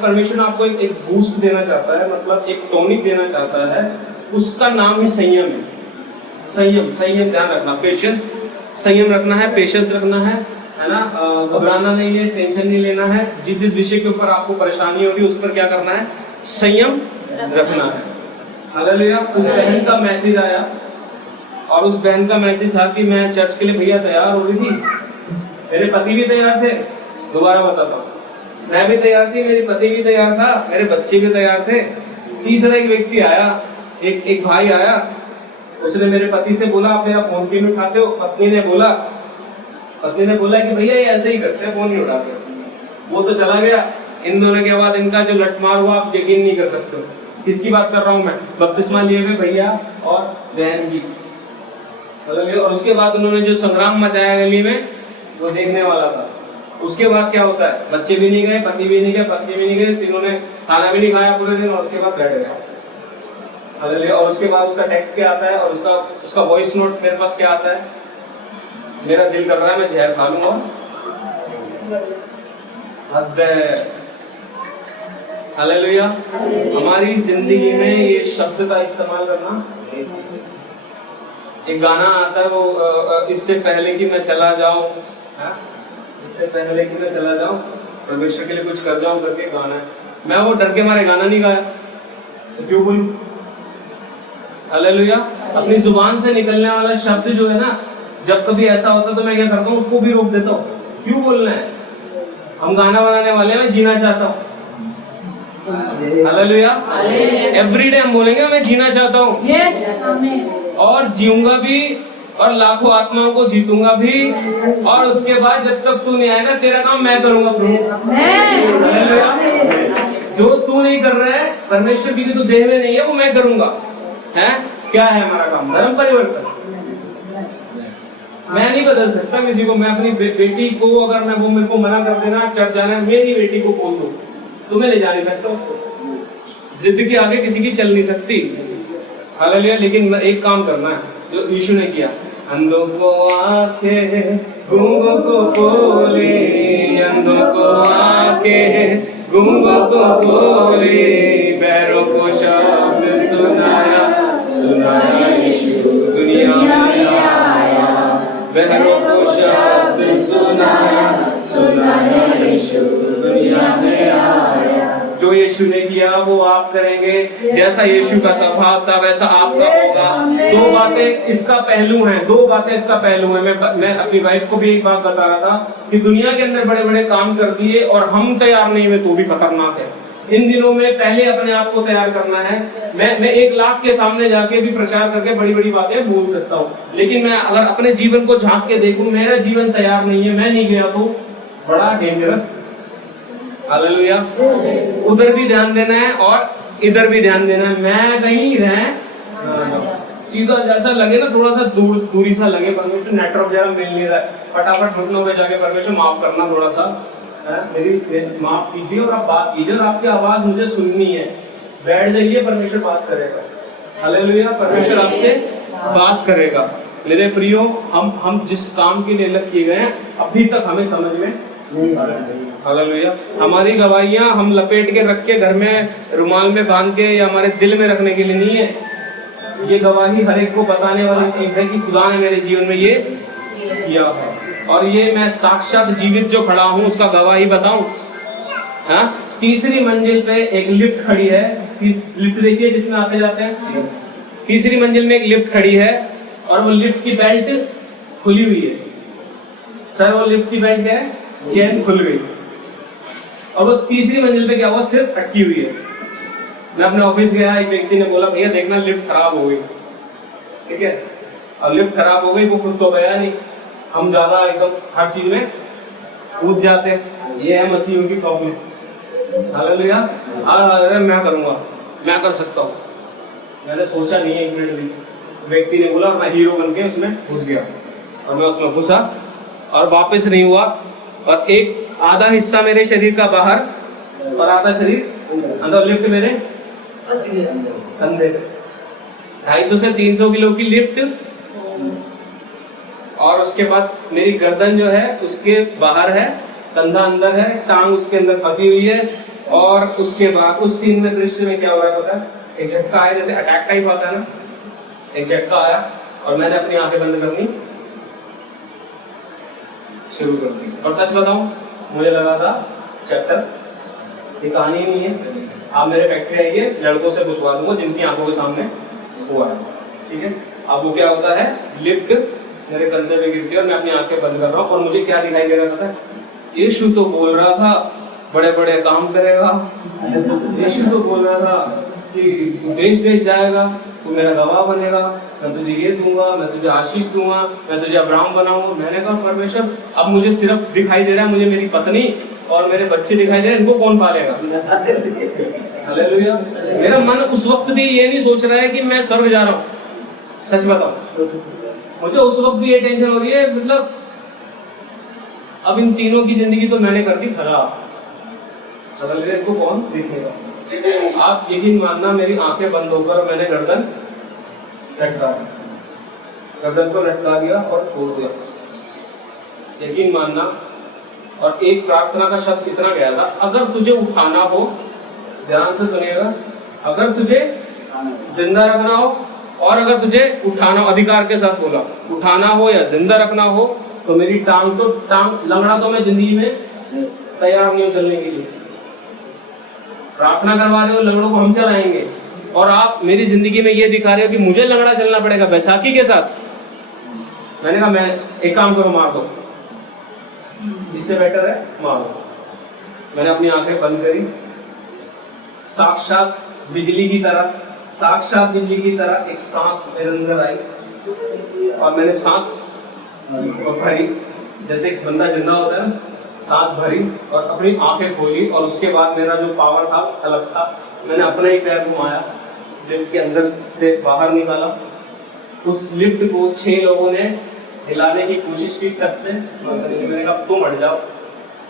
परमेश्वर आपको एक बूस्ट देना चाहता है, मतलब एक टॉनिक देना चाहता है, उसका नाम ही संयम है। संयम ध्यान रखना, पेशेंस, संयम रखना है, पेशेंस रखना है ना। घबराना नहीं है, टेंशन नहीं लेना है। जिस विषय के ऊपर आपको परेशानी होगी उस पर क्या करना है? संयम रखना है। हालेलुया। उस बहन का मैसेज आया, और उस बहन का मैसेज था कि मैं चर्च के लिए भैया तैयार हो रही थी, मेरे पति भी तैयार थे। दोबारा बताता हूँ, मैं भी तैयार थी, मेरे पति भी तैयार था, मेरे बच्चे भी तैयार थे। तीसरा एक व्यक्ति आया, एक भाई आया, उसने मेरे पति से बोला आप मेरा फोन क्यों नहीं उठाते हो? पत्नी ने बोला कि भैया ये ऐसे ही करते हैं, फोन नहीं उठाते। वो तो चला गया। इन दोनों के बाद इनका जो लटमार हुआ आप यकीन नहीं कर सकते हो। किसकी बात कर रहा हूँ मैं? बपतिस्मा लिए हुए भैया और बहन की। और उसके बाद उन्होंने जो संग्राम मचाया गली में, वो देखने वाला था। उसके बाद क्या होता है? बच्चे भी नहीं गए, पति भी नहीं गए, पत्नी भी नहीं गए, तीनों ने खाना भी नहीं खाया पूरे दिन, और उसके बाद बैठ गए। और उसके बाद उसका टेक्स्ट क्या आता है, और उसका वॉइस नोट मेरे पास क्या आता है? मेरा दिल कर रहा है मैं जहर खा लूं और हालेलुया। हमारी जिंदगी में ये शब्द का इस्तेमाल करना। एक गाना आता है, वो इससे पहले कि मैं चला जाऊं, परमेश्वर के लिए कुछ कर जाऊं करके गाना है। मैं वो डर के मारे गाना नहीं गाया, तो क्यों बोलूं? हालेलुया। अपनी जुबान से निकलने वाला शब्द जो है ना, जब कभी ऐसा होता तो मैं क्या करता हूँ, उसको भी रोक देता हूँ। क्यों बोलना है? हम गाना बनाने वाले हैं, मैं जीना चाहता हूँ। हालेलुया। एवरीडे हम बोलेंगे मैं जीना चाहता हूँ, और जीऊंगा भी, और लाखों आत्माओं को जीतूंगा भी, और उसके बाद जब तक तू नहीं आएगा तेरा काम मैं करूंगा प्रभु। जो तू नहीं कर रहा है, परमेश्वर की जो देह में नहीं है, वो मैं करूंगा। है क्या है हमारा काम? धर्म परिवर्तन। मैं नहीं बदल सकता किसी को। मैं अपनी बेटी को, अगर मैं वो मेरे को मना कर देना चढ़ जाना, मेरी बेटी को बोल दो, तो मैं ले जा नहीं सकता उसको। जिद के आगे किसी की चल नहीं सकती। हालेलुया। लेकिन एक काम करना है जो यीशु ने किया। अंधों को आंखें, गूंगों को बोले, अंधों को आंखें, गूंगों को बोले, पैरों को शब्द सुनाया यीशु दुनिया में आया। पैरों को शब्द सुनाया यीशु दुनिया में आया। जो ये यीशु ने किया वो आप करेंगे, जैसा यीशु का स्वभाव था वैसा आपका होगा। दो बातें इसका पहलू हैं, दो बातें इसका पहलू है। मैं अपनी वाइफ को भी एक बात बता रहा था कि दुनिया के अंदर बड़े बड़े काम कर दिए और हम तैयार नहीं हुए तो भी खतरनाक है। इन दिनों में पहले अपने आप को तैयार करना है। मैं 1 लाख के सामने जाके भी प्रचार करके बड़ी बड़ी बातें बोल सकता हूँ, लेकिन मैं अगर अपने जीवन को झांक के देखूं, मेरा जीवन तैयार नहीं है, मैं नहीं गया तो बड़ा डेंजरस। हालेलुया। उधर भी ध्यान देना है और इधर भी ध्यान देना है। मैं कहीं सीधा जैसा लगे ना, थोड़ा सा दूरी सा लगे, परमेश्वर नेटवर्क जरा मिल नहीं रहा है, फटाफट घुटनों पे जाके परमेश्वर माफ करना, थोड़ा सा मेरी माफ कीजिए और आप बात कीजिए और आपकी आवाज मुझे सुननी है। बैठ जाइए, परमेश्वर बात करेगा। हालेलुया। परमेश्वर आपसे बात करेगा। मेरे प्रियो, हम जिस काम के लिए अलग किए गए हैं अभी तक हमें समझ में नहीं आ रहा है। हालेलुया। हमारी गवाहियां हम लपेट के रख के घर में रुमाल में बांध के या हमारे दिल में रखने के लिए नहीं है। ये गवाही हर एक को बताने वाली चीज है कि खुदा ने मेरे जीवन में ये किया है, और ये मैं साक्षात जीवित जो खड़ा हूँ उसका गवाही बताऊं। हाँ, तीसरी मंजिल पे एक लिफ्ट खड़ी है। लिफ्ट देखिए जिसमें आते जाते हैं। तीसरी मंजिल में एक लिफ्ट खड़ी है और वो लिफ्ट की बेल्ट खुली हुई है। सर, वो लिफ्ट की बेल्ट है, चेन खुल गई और वो तीसरी मंजिल पे क्या हुआ, सिर्फ अटकी हुई है। मैं अपने ऑफिस गया, एक व्यक्ति ने बोला भैया देखना लिफ्ट खराब हो गई। ठीक है, और लिफ्ट खराब हो गई, वो खुद तो गया नहीं। हम ज्यादा एकदम हर चीज में कूद जाते हैं। ये है मसीहों की प्रॉब्लम। हालेलुया। मैं करूंगा, मैं कर सकता हूँ। मैंने सोचा नहीं है एक मिनट भी। व्यक्ति ने बोला और मैं हीरो बन के उसमें घुस गया और मैं उसमें घुसा और वापस नहीं हुआ, और एक आधा हिस्सा मेरे शरीर का बाहर और आधा शरीर अंदर। लिफ्ट मेरे कंधे, 250 से 300 किलो की लिफ्ट, और उसके बाद मेरी गर्दन जो है उसके बाहर है, कंधा अंदर है, टांग उसके अंदर फंसी हुई है। और उसके बाद उस सीन में, दृश्य में क्या हो रहा है पता है? एक झटका आया, जैसे अटैक टाइप आता है ना, एक झटका आया और मैंने अपनी आंखें बंद करनी शुरू कर दी। और सच बताऊं, मुझे लगा था चैप्टर, ये कहानी नहीं है। आप मेरे फैक्ट्री आइए, लड़कों से पूछवा दूंगा जिनकी आंखों के सामने हुआ है। ठीक है, अब वो क्या होता है, लिफ्ट मेरे कंधे पे गिरती है और मैं अपनी आंखें बंद कर रहा हूँ और मुझे क्या दिखाई दे रहा था? यीशु तो बोल रहा था बड़े बड़े काम करेगा। यीशु तो बोल रहा था कि तू देश देश जाएगा, तू मेरा गवाह बनेगा, मैं तुझे ये दूंगा, मैं तुझे आशीष दूंगा, मैं तुझे अब्राहम बनाऊंगा। मैंने कहा परमेश्वर, अब मुझे सिर्फ दिखाई दे रहा है, मुझे मेरी पत्नी और मेरे बच्चे दिखाई दे रहे हैं, इनको कौन पालेगा? हालेलुया। मेरा मन उस वक्त भी ये नहीं सोच रहा है कि मैं स्वर्ग जा रहा हूँ। सच बताओ, मुझे उस वक्त भी ये टेंशन हो रही है, मतलब अब इन तीनों की जिंदगी तो मैंने कर दी खराब, इनको कौन देखेगा? आप यकीन मानना, मेरी आंखें बंद होकर मैंने गर्दन को लटका दिया और छोड़ दिया। यकीन मानना, और एक प्रार्थना का शब्द इतना गया था, अगर तुझे उठाना हो, ध्यान से सुनिएगा, अगर तुझे जिंदा रखना हो और अगर तुझे उठाना, अधिकार के साथ बोला, उठाना हो या जिंदा रखना हो, तो मेरी टांग लंगड़ा तो मैं जिंदगी में तैयार नहीं हूं चलने के लिए। प्रार्थना करवा रहे हो, लंगड़ों को हम चलाएंगे, और आप मेरी जिंदगी में ये दिखा रहे हो कि मुझे लंगड़ा चलना पड़ेगा बैसाखी के साथ। मैंने कहा मैं एक काम करो, मार दो, इससे बेटर है मार दो। मैंने अपनी आंखें बंद करी, साक्षात बिजली की तरह एक सांस मेरे अंदर आई और मैंने सांस भरी, जैसे एक बंदा जिंदा होता है ना, सांस भरी और अपनी आंखें खोली। और उसके बाद मेरा जो पावर था अलग था, मैंने अपना ही पैर घुमाया, लिफ्ट के अंदर से बाहर निकाला। उस लिफ्ट को 6 लोगों ने हिलाने की कोशिश की टस से। मैंने कहा तुम हट जाओ,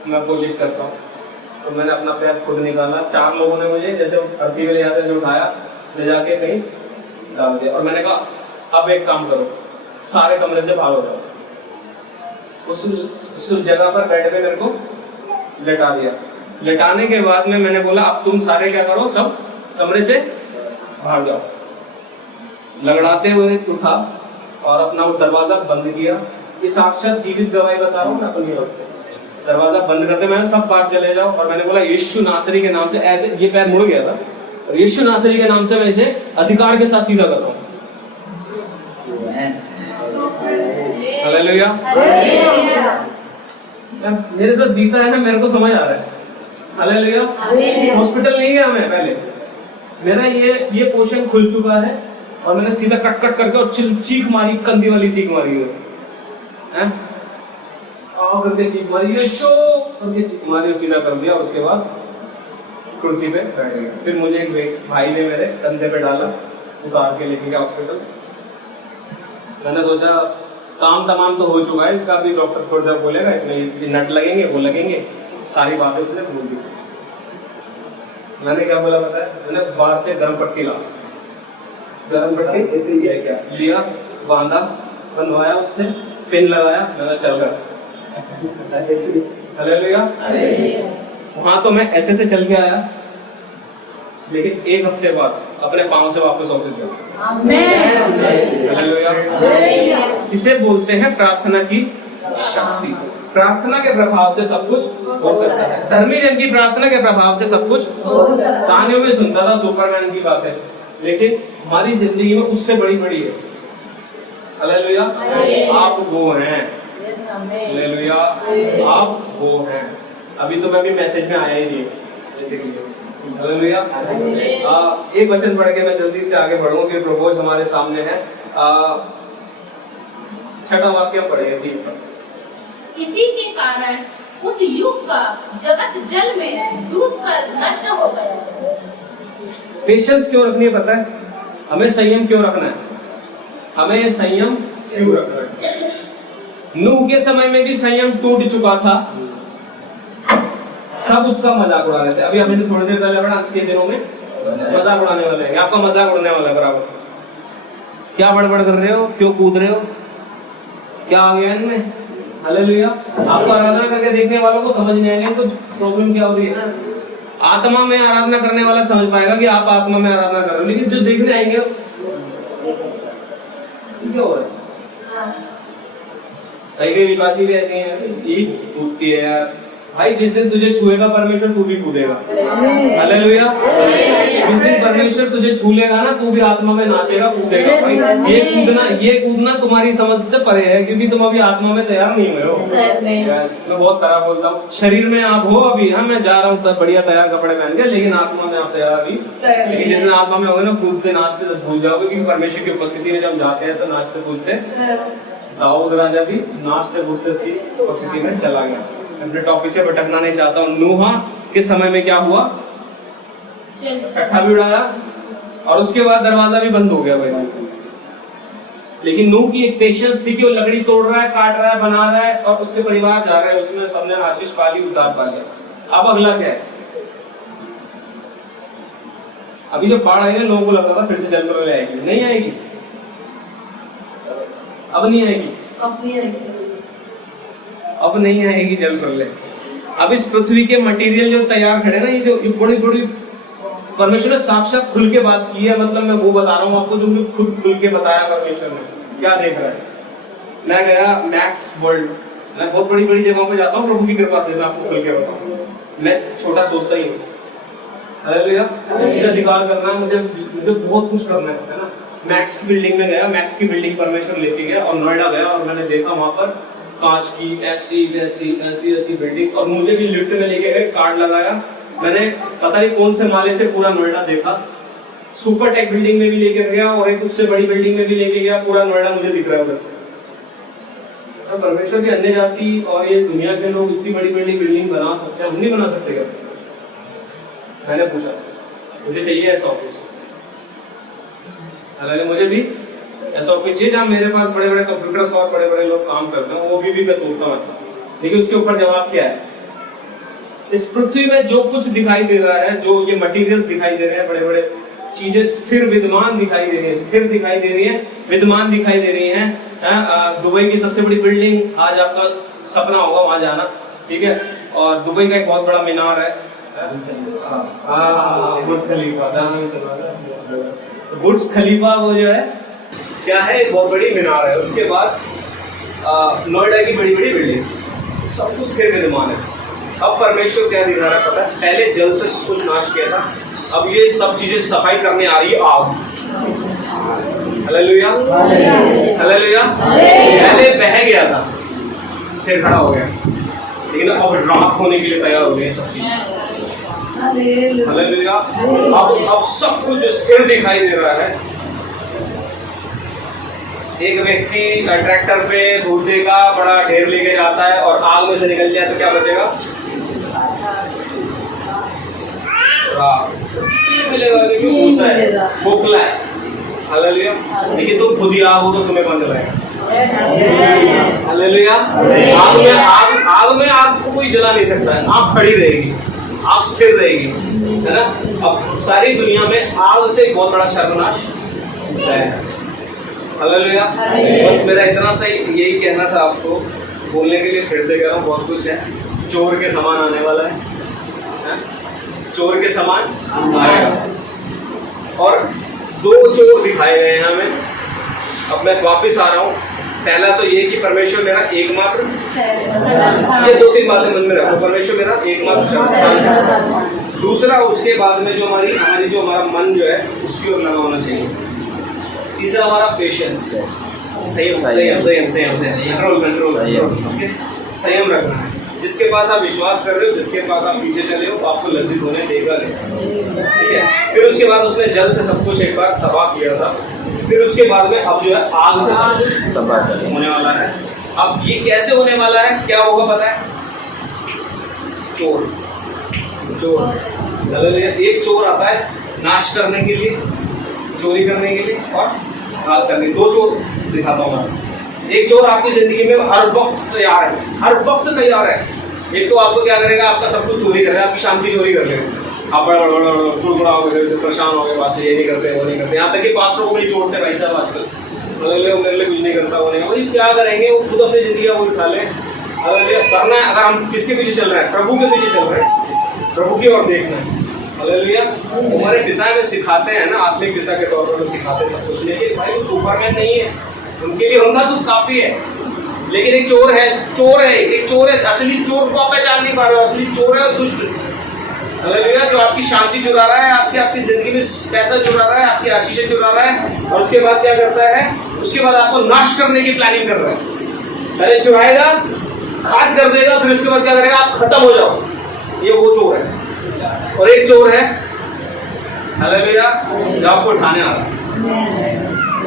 मैं कोशिश करता हूँ। तो मैंने अपना पैर खुद निकाला। 4 लोगों ने मुझे जैसे अर्थी में ले जाते जो उठाया, ले जाके कहीं डाल दिया। और मैंने कहा अब एक काम करो, सारे कमरे से बाहर हो जाओ। उस जगह पर बेड पे मेरे को लेटा दिया। लेटाने के बाद में मैंने बोला अब तुम सारे क्या करो, सब कमरे से बाहर जाओ। लगड़ाते हुए उठा और अपना वो दरवाजा बंद किया। ये साक्षात जीवित गवाही बता रहा हूँ मैं अपनी ओर से। दरवाजा बंद करते मैंने सब बाहर चले जाओ, और मैंने बोला यीशु नासरी के नाम से, ऐसे ये पैर मुड़ गया था, और यीशु नासरी के नाम से मैं इसे अधिकार के साथ सीधा कर रहा हूँ। हालेलुया। मेरे साथ बीता है ना, मेरे को समझ आ रहा है। हालेलुया। हॉस्पिटल नहीं गया मैं पहले, मेरा ये पोर्शन खुल चुका है, और मैंने सीधा कट कट करके और चीख मारी, कंधी वाली चीख मारी है, करके चीख मारी, यीशु करके चीख मारी, सीधा कर दिया। और उसके बाद कुर्सी पे बैठ गया। फिर मुझे एक भाई ने मेरे कंधे पे डाला, उतार के लेके गया हॉस्पिटल। मैंने सोचा काम तमाम तो हो चुका है इसका, भी डॉक्टर थोड़ी देर बोलेगा, इसमें नट लगेंगे, वो लगेंगे, सारी बातें उसने भूल दी। मैंने क्या बोला पता है? मैंने बाहर से गर्म पट्टी ला, गर्म पट्टी क्या लिया, बांधा, बनवाया, उससे पिन लगाया, मैंने चल गया। हालेलुया। वहां तो मैं ऐसे से चल के आया, लेकिन एक हफ्ते बाद अपने पांव से वापस ऑफिस गया। हालेलुया। इसे बोलते हैं प्रार्थना की शक्ति। प्रार्थना के प्रभाव से सब कुछ हो सकता है। धर्मी जन की प्रार्थना के प्रभाव से सब कुछ हो सकता है। कहानियों में सुनता था सुपरमैन की बातें, लेकिन हमारी जिंदगी में उससे बड़ी बड़ी है। हालेलुया। आप वो हैं। हालेलुया। आप वो हैं। अभी तो मैं भी मैसेज में आया ही नहीं, जैसे कि हालेलुया। एक वचन पढ़ के मैं जल्दी से आगे बढ़ूंगा कि प्रभु हमारे सामने है। छठा वाक्य पढ़ेगा। इसी के कारण उस युग का जगत जल में डूबकर नष्ट हो गया। पेशेंस क्यों रखनी है पता है? हमें संयम क्यों रखना है? हमें संयम क्यों रखना है? नूह के समय में भी संयम टूट चुका था, सब उसका मजाक उड़ा रहे थे। अभी हमने थोड़ी देर पहले पढ़ा, के दिनों में मजाक उड़ाने वाले हैं, आपका मजाक उड़ने वाला है बराबर। क्या बड़बड़ कर रहे हो, क्यों कूद रहे हो, क्या आ गया इनमें? हालेलुया। आपको आराधना करके देखने वालों को समझ नहीं आएगा तो प्रॉब्लम क्या हो रही है। आत्मा में आराधना करने वाला समझ पाएगा कि आप आत्मा में आराधना कर रहे हो, लेकिन जो देखने आएंगे क्या हो रहा है? कई विश्वासी भी ऐसे हैं, ये कूदती है यार। भाई जिस दिन तुझे छुएगा परमेश्वर, तू भी कूदेगा। हालेलुया। जिस दिन परमेश्वर तुझे छू लेगा ना, तू भी आत्मा में नाचेगा, कूदेगा। भाई ये कूदना तुम्हारी समझ से परे है, क्योंकि तुम अभी आत्मा में तैयार नहीं हुए हो। मैं बहुत तरह बोलता हूँ, शरीर में आप हो अभी, हाँ मैं जा रहा हूँ तब बढ़िया तैयार कपड़े पहन के, लेकिन आत्मा में आप तैयार अभी। लेकिन जिस दिन आत्मा में होगे ना, कूदते नाचते तो भूल जाओगे, क्योंकि परमेश्वर की उपस्थिति में जब जाते हैं तो नाचते कूदते। दाऊद राजा भी नाचते कूदते उसकी उपस्थिति में चला गया। अपने टॉपिक से भटकना नहीं चाहता हूँ। नूह के समय में क्या हुआ? कट्ठा भी उड़ाया, और उसके बाद दरवाजा भी बंद हो गया भाई। लेकिन नूह की एक पेशेंस थी कि वो लकड़ी तोड़ रहा है, काट रहा है, बना रहा है, और उसके परिवार जा रहे हैं, उसमें सबने आशीष पा ली, उतार पा लिया। अब अगला क्या है? अभी जो बाढ़ आई ना, लोगों को लगता था फिर से जल प्रलय आएगी, नहीं आएगी, अब नहीं आएगी, अब नहीं आएगी जल प्रलय। अब इस पृथ्वी के मटेरियल जो तैयार खड़े ना, ये जो बड़ी बड़ी परमेश्वर ने साक्षात खुल के बात की है, मतलब मैं वो बता रहा हूँ आपको जो मुझे खुद खुल के बताया परमेश्वर ने। क्या देख रहा है? मैं गया मैक्स वर्ल्ड, मैं बहुत बड़ी बड़ी जगहों पे जाता हूँ प्रभु की कृपा से, मैं आपको खुल के बताऊँ, मैं छोटा सोचता ही हूँ। हालेलुया। मुझे अधिकार करना है, मुझे बहुत कुछ करना है ना। मैक्स की बिल्डिंग में गया, मैक्स की बिल्डिंग परमेश्वर लेके गया, और नोएडा गया, और मैंने देखा वहां पर कांच की ऐसी वैसी ऐसी ऐसी बिल्डिंग, और मुझे भी लिफ्ट में लेके गए, कार्ड लगाया, मैंने पता नहीं कौन से माले से पूरा नोएडा देखा। सुपर टेक बिल्डिंग में भी लेके गया, और एक उससे बड़ी बिल्डिंग में भी लेके गया, पूरा नोएडा मुझे दिख रहा है उधर से। परमेश्वर की अन्य जाति और ये दुनिया के लोग इतनी बड़ी बड़ी बिल्डिंग बना सकते हैं, हम नहीं बना सकते क्या? मैंने पूछा, मुझे चाहिए ऐसा ऑफिस। हालांकि मुझे भी ऐसा ऑफिस चाहिए जहाँ मेरे पास बड़े बड़े कंप्यूटर्स और बड़े बड़े लोग काम करते हैं, वो भी मैं सोचता हूँ ऐसा। लेकिन उसके ऊपर जवाब क्या है? इस पृथ्वी में जो कुछ दिखाई दे रहा है, जो ये मटेरियल्स दिखाई दे रहे हैं, बड़े बड़े चीजें स्थिर विद्यमान दिखाई दे रही है, स्थिर दिखाई दे रही है, विद्यमान दिखाई दे रही है। दुबई की सबसे बड़ी बिल्डिंग, आज आपका सपना होगा वहां जाना, ठीक है। और दुबई का एक बहुत बड़ा मीनार है, बुर्ज खलीफा। बुर्ज खलीफा वो जो है क्या है, एक बहुत बड़ी मीनार है। उसके बाद नोएडा की बड़ी बड़ी बिल्डिंग्स, सब कुछ स्थिर विद्यमान है। अब परमेश्वर क्या दिखा रहा है पता है? पहले जल से सब कुछ नाश किया था, अब ये सब चीजें सफाई करने आ रही है आग। Hallelujah, hallelujah. पहले बह गया था, फिर खड़ा हो गया, लेकिन अब राख होने के लिए तैयार हो गए सब चीजें। हालेलुया। अब सब कुछ स्थिर दिखाई दे रहा है। एक व्यक्ति ट्रैक्टर पे भूसे का बड़ा ढेर लेके जाता है और आग में से निकल जाए तो क्या बचेगा? मिलेगा, लेकिन भूसा है, खोखला है। हालेलुया। लेकिन तुम खुद ही आग हो तो तुम्हें बंद रहेगा। हालेलुया। आग में आग को कोई जला नहीं सकता है, आग खड़ी रहेगी, आग स्थिर रहेगी, है ना। अब सारी दुनिया में आग से एक बहुत बड़ा सर्वनाश है। हालेलुया। बस मेरा इतना सही यही कहना था आपको, बोलने के लिए फिर से कह रहा हूँ, बहुत कुछ है। चोर के समान आने वाला है, चोर के समान आएगा। और दो चोर दिखाए गए हैं हमें। अब मैं वापस आ रहा हूँ। पहला तो ये कि परमेश्वर मेरा एकमात्र, ये दो तीन बातें मन में रखो। परमेश्वर मेरा एकमात्र। दूसरा, उसके बाद में जो हमारा मन जो है उसकी ओर लगा होना चाहिए। तीसरा हमारा पेशेंस, संयम रखना है। जिसके पास आप विश्वास कर रहे हो, जिसके पास आप पीछे चले हो, आपको लज्जित होने देगा नहीं, ठीक है। फिर उसके बाद उसने जल से सब कुछ एक बार तबाह किया था। फिर उसके बाद में अब जो है आग से सब कुछ तबाह होने वाला है। अब ये कैसे होने वाला है, क्या होगा पता है? चोर एक चोर आता है नाश करने के लिए, चोरी करने के लिए और घात करने। दो चोर दिखाता हूँ मैं। एक चोर आपकी जिंदगी में हर वक्त तैयार है। एक तो आपको क्या करेगा, आपका सब कुछ चोरी करेगा, आपकी शांति चोरी कर लेगा। आप बड़ा परेशान हो गए, बात ये नहीं करते, वो नहीं करते। यहाँ तक कि पास्टरों को नहीं छोड़ते भाई साहब आजकल। मेरे लिए कुछ नहीं करता, वो नहीं। वही क्या करेंगे, वो खुद अपनी जिंदगी वो उठा ले। करना है, अगर हम किसके पीछे चल रहे हैं? प्रभु के पीछे चल रहे हैं, प्रभु की ओर देखना है। हालेलुया। हमारे पिता में सिखाते हैं ना, आत्मिक पिता के तौर पर सिखाते सब कुछ, लेकिन भाई वो सुपरमैन नहीं है। उनके लिए उनका दूध काफी है। लेकिन एक चोर है, असली चोर को आप पहचान नहीं पा रहे हो। असली चोर है दुष्ट, हालेलुया, जो आपकी शांति चुरा रहा है, आपकी जिंदगी में पैसा चुरा रहा है, आपकी आशीषें चुरा रहा है, और उसके बाद क्या करता है? उसके बाद आपको नाश करने की प्लानिंग कर रहा है। पहले चुराएगा, खाद कर देगा, फिर उसके बाद क्या करेगा? आप खत्म हो जाओ। ये वो चोर है। और एक चोर है, हालेलुया, जो आपको उठाने आ रहा है,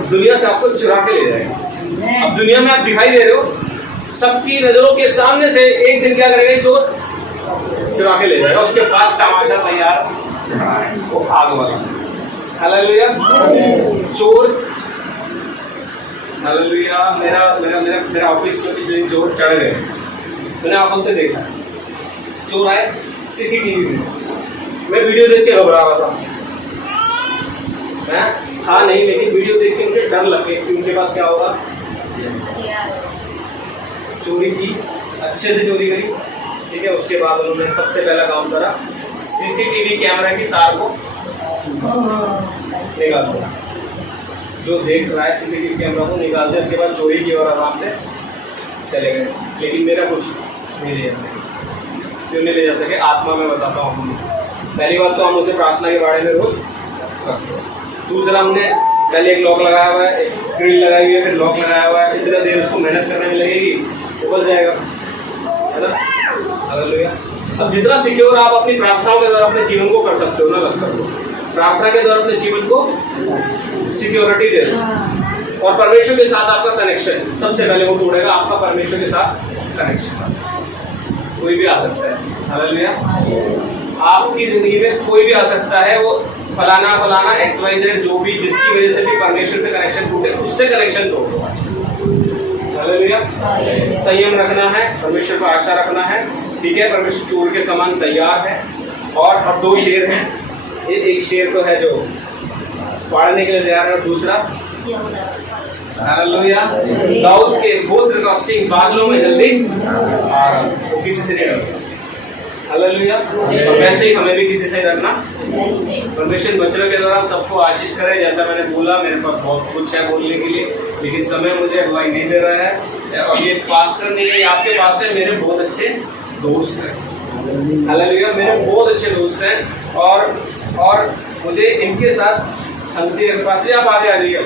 दुनिया से आपको चुरा के ले जाएगा। अब दुनिया में आप दिखाई दे रहे हो, सबकी नजरों के सामने से एक दिन क्या करेगा? चोर चुरा के ले जाएगा। उसके बाद तमाशा तैयार, वो आग वाला। हालेलुया। चोर, हालेलुया। मेरा ऑफिस में पिछले दिन चोर चढ़ गए, मैंने आंखों से देखा। चोर आए सीसीटीवी में, मैं वीडियो देख के घबरा रहा था। मैं था नहीं, लेकिन वीडियो देख के मुझे डर लगे कि उनके पास क्या होगा। चोरी की, अच्छे से चोरी करी, ठीक है। उसके बाद उन्होंने सबसे पहला काम करा, सीसीटीवी कैमरा की तार को निकाल दिया। जो देख रहा है सीसीटीवी कैमरा को निकाल दिया। उसके बाद चोरी की और आराम से चले गए। लेकिन मेरा कुछ नहीं ले जा सके। क्यों नहीं ले जा सके? आत्मा में बताता हूँ। पहली बात तो हम उसे प्रार्थना के बारे में रोज करते हैं। दूसरा, हमने पहले एक लॉक लगाया हुआ है, एक ग्रिल लगाई हुई है, फिर लॉक लगाया हुआ है। इतना देर उसको मेहनत करने में लगेगी, तो बच जाएगा, है ना। हालेलुया। अब जितना सिक्योर आप अपनी प्रार्थनाओं के द्वारा अपने जीवन को कर सकते हो ना, बस कर दो। प्रार्थना के द्वारा अपने जीवन को सिक्योरिटी दे दो। और परमेश्वर के साथ आपका कनेक्शन सबसे पहले वो तोड़ेगा, आपका परमेश्वर के साथ कनेक्शन। कोई भी आ सकता है, हालेलुया। आपकी जिंदगी में कोई भी आ सकता है, वो फलाना XYZ जो भी, जिसकी वजह से भी परमेश्वर से कनेक्शन टूटे, उससे कनेक्शन तोड़ो। हालेलुया। संयम रखना है, परमेश्वर पर आशा रखना है, ठीक है। परमेश्वर चोर के समान तैयार है। और अब दो शेर हैं। एक शेर तो है जो फाड़ने के लिए तैयार है, और दूसरा हालेलुया दाऊद के गोत्र का सिंह बादलों में जल्दी आ रहा, वो किसी से नहीं डरता। हालेलुया। और वैसे ही हमें भी किसी से डरना। परमेश्वर वचनों के द्वारा सबको आशीष करे। जैसा मैंने बोला, मेरे पास बहुत कुछ है बोलने के लिए, लेकिन समय मुझे अगुवाई नहीं दे रहा है। और ये पास्टर नहीं है, आपके पास है, मेरे बहुत अच्छे दोस्त हैं। हालेलुया, मेरे बहुत अच्छे दोस्त हैं और मुझे इनके साथ संगति रखना, से आप आगे आ जाइए,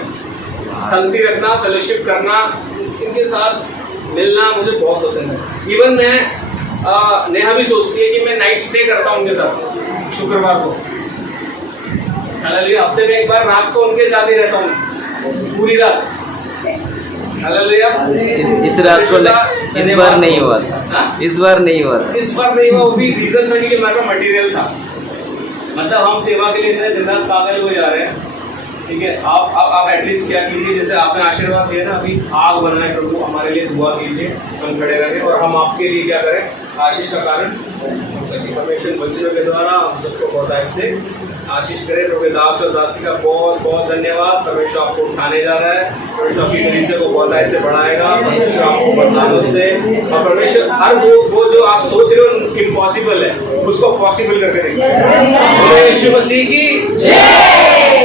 संगति रखना, फेलोशिप करना, इनके साथ मिलना मुझे बहुत पसंद है। इवन मैं नेहा भी सोचती है कि मैं नाइट स्टे करता हूँ उनके साथ शुक्रवार को। हालेलुया, हफ्ते में एक बार रात को उनके साथ ही रहता हूँ पूरी रात। हालेलुया, इस रात को इस बार नहीं हुआ था, इस बार नहीं हुआ था, इस बार नहीं हुआ। वो भी रीजन था कि हमारे पास मटेरियल था, मतलब हम सेवा के लिए इतने दिन रात पागल हो जा रहे हैं। ठीक है, आप एटलीस्ट क्या कीजिए, जैसे आपने आशीर्वाद दिया ना, अभी आग बनाए प्रभु, हमारे लिए दुआ कीजिए, हम खड़े रहें और हम आपके लिए क्या करें, आशीष का कारण हो सके। परमेश्वर वचनों के द्वारा हम सबको बहुत से आशीष करें। प्रभु दास और दासी का बहुत बहुत धन्यवाद। परमेश्वर आपको उठाने जा रहा है, परमेश्वर आपकी कलीसिया को बहुत से बढ़ाएगा, परमेश्वर आपको वरदानों से, और परमेश्वर हर वो जो आप सोच रहे हो इम्पॉसिबल है, उसको पॉसिबल करके देंगे। यीशु मसीह की जय।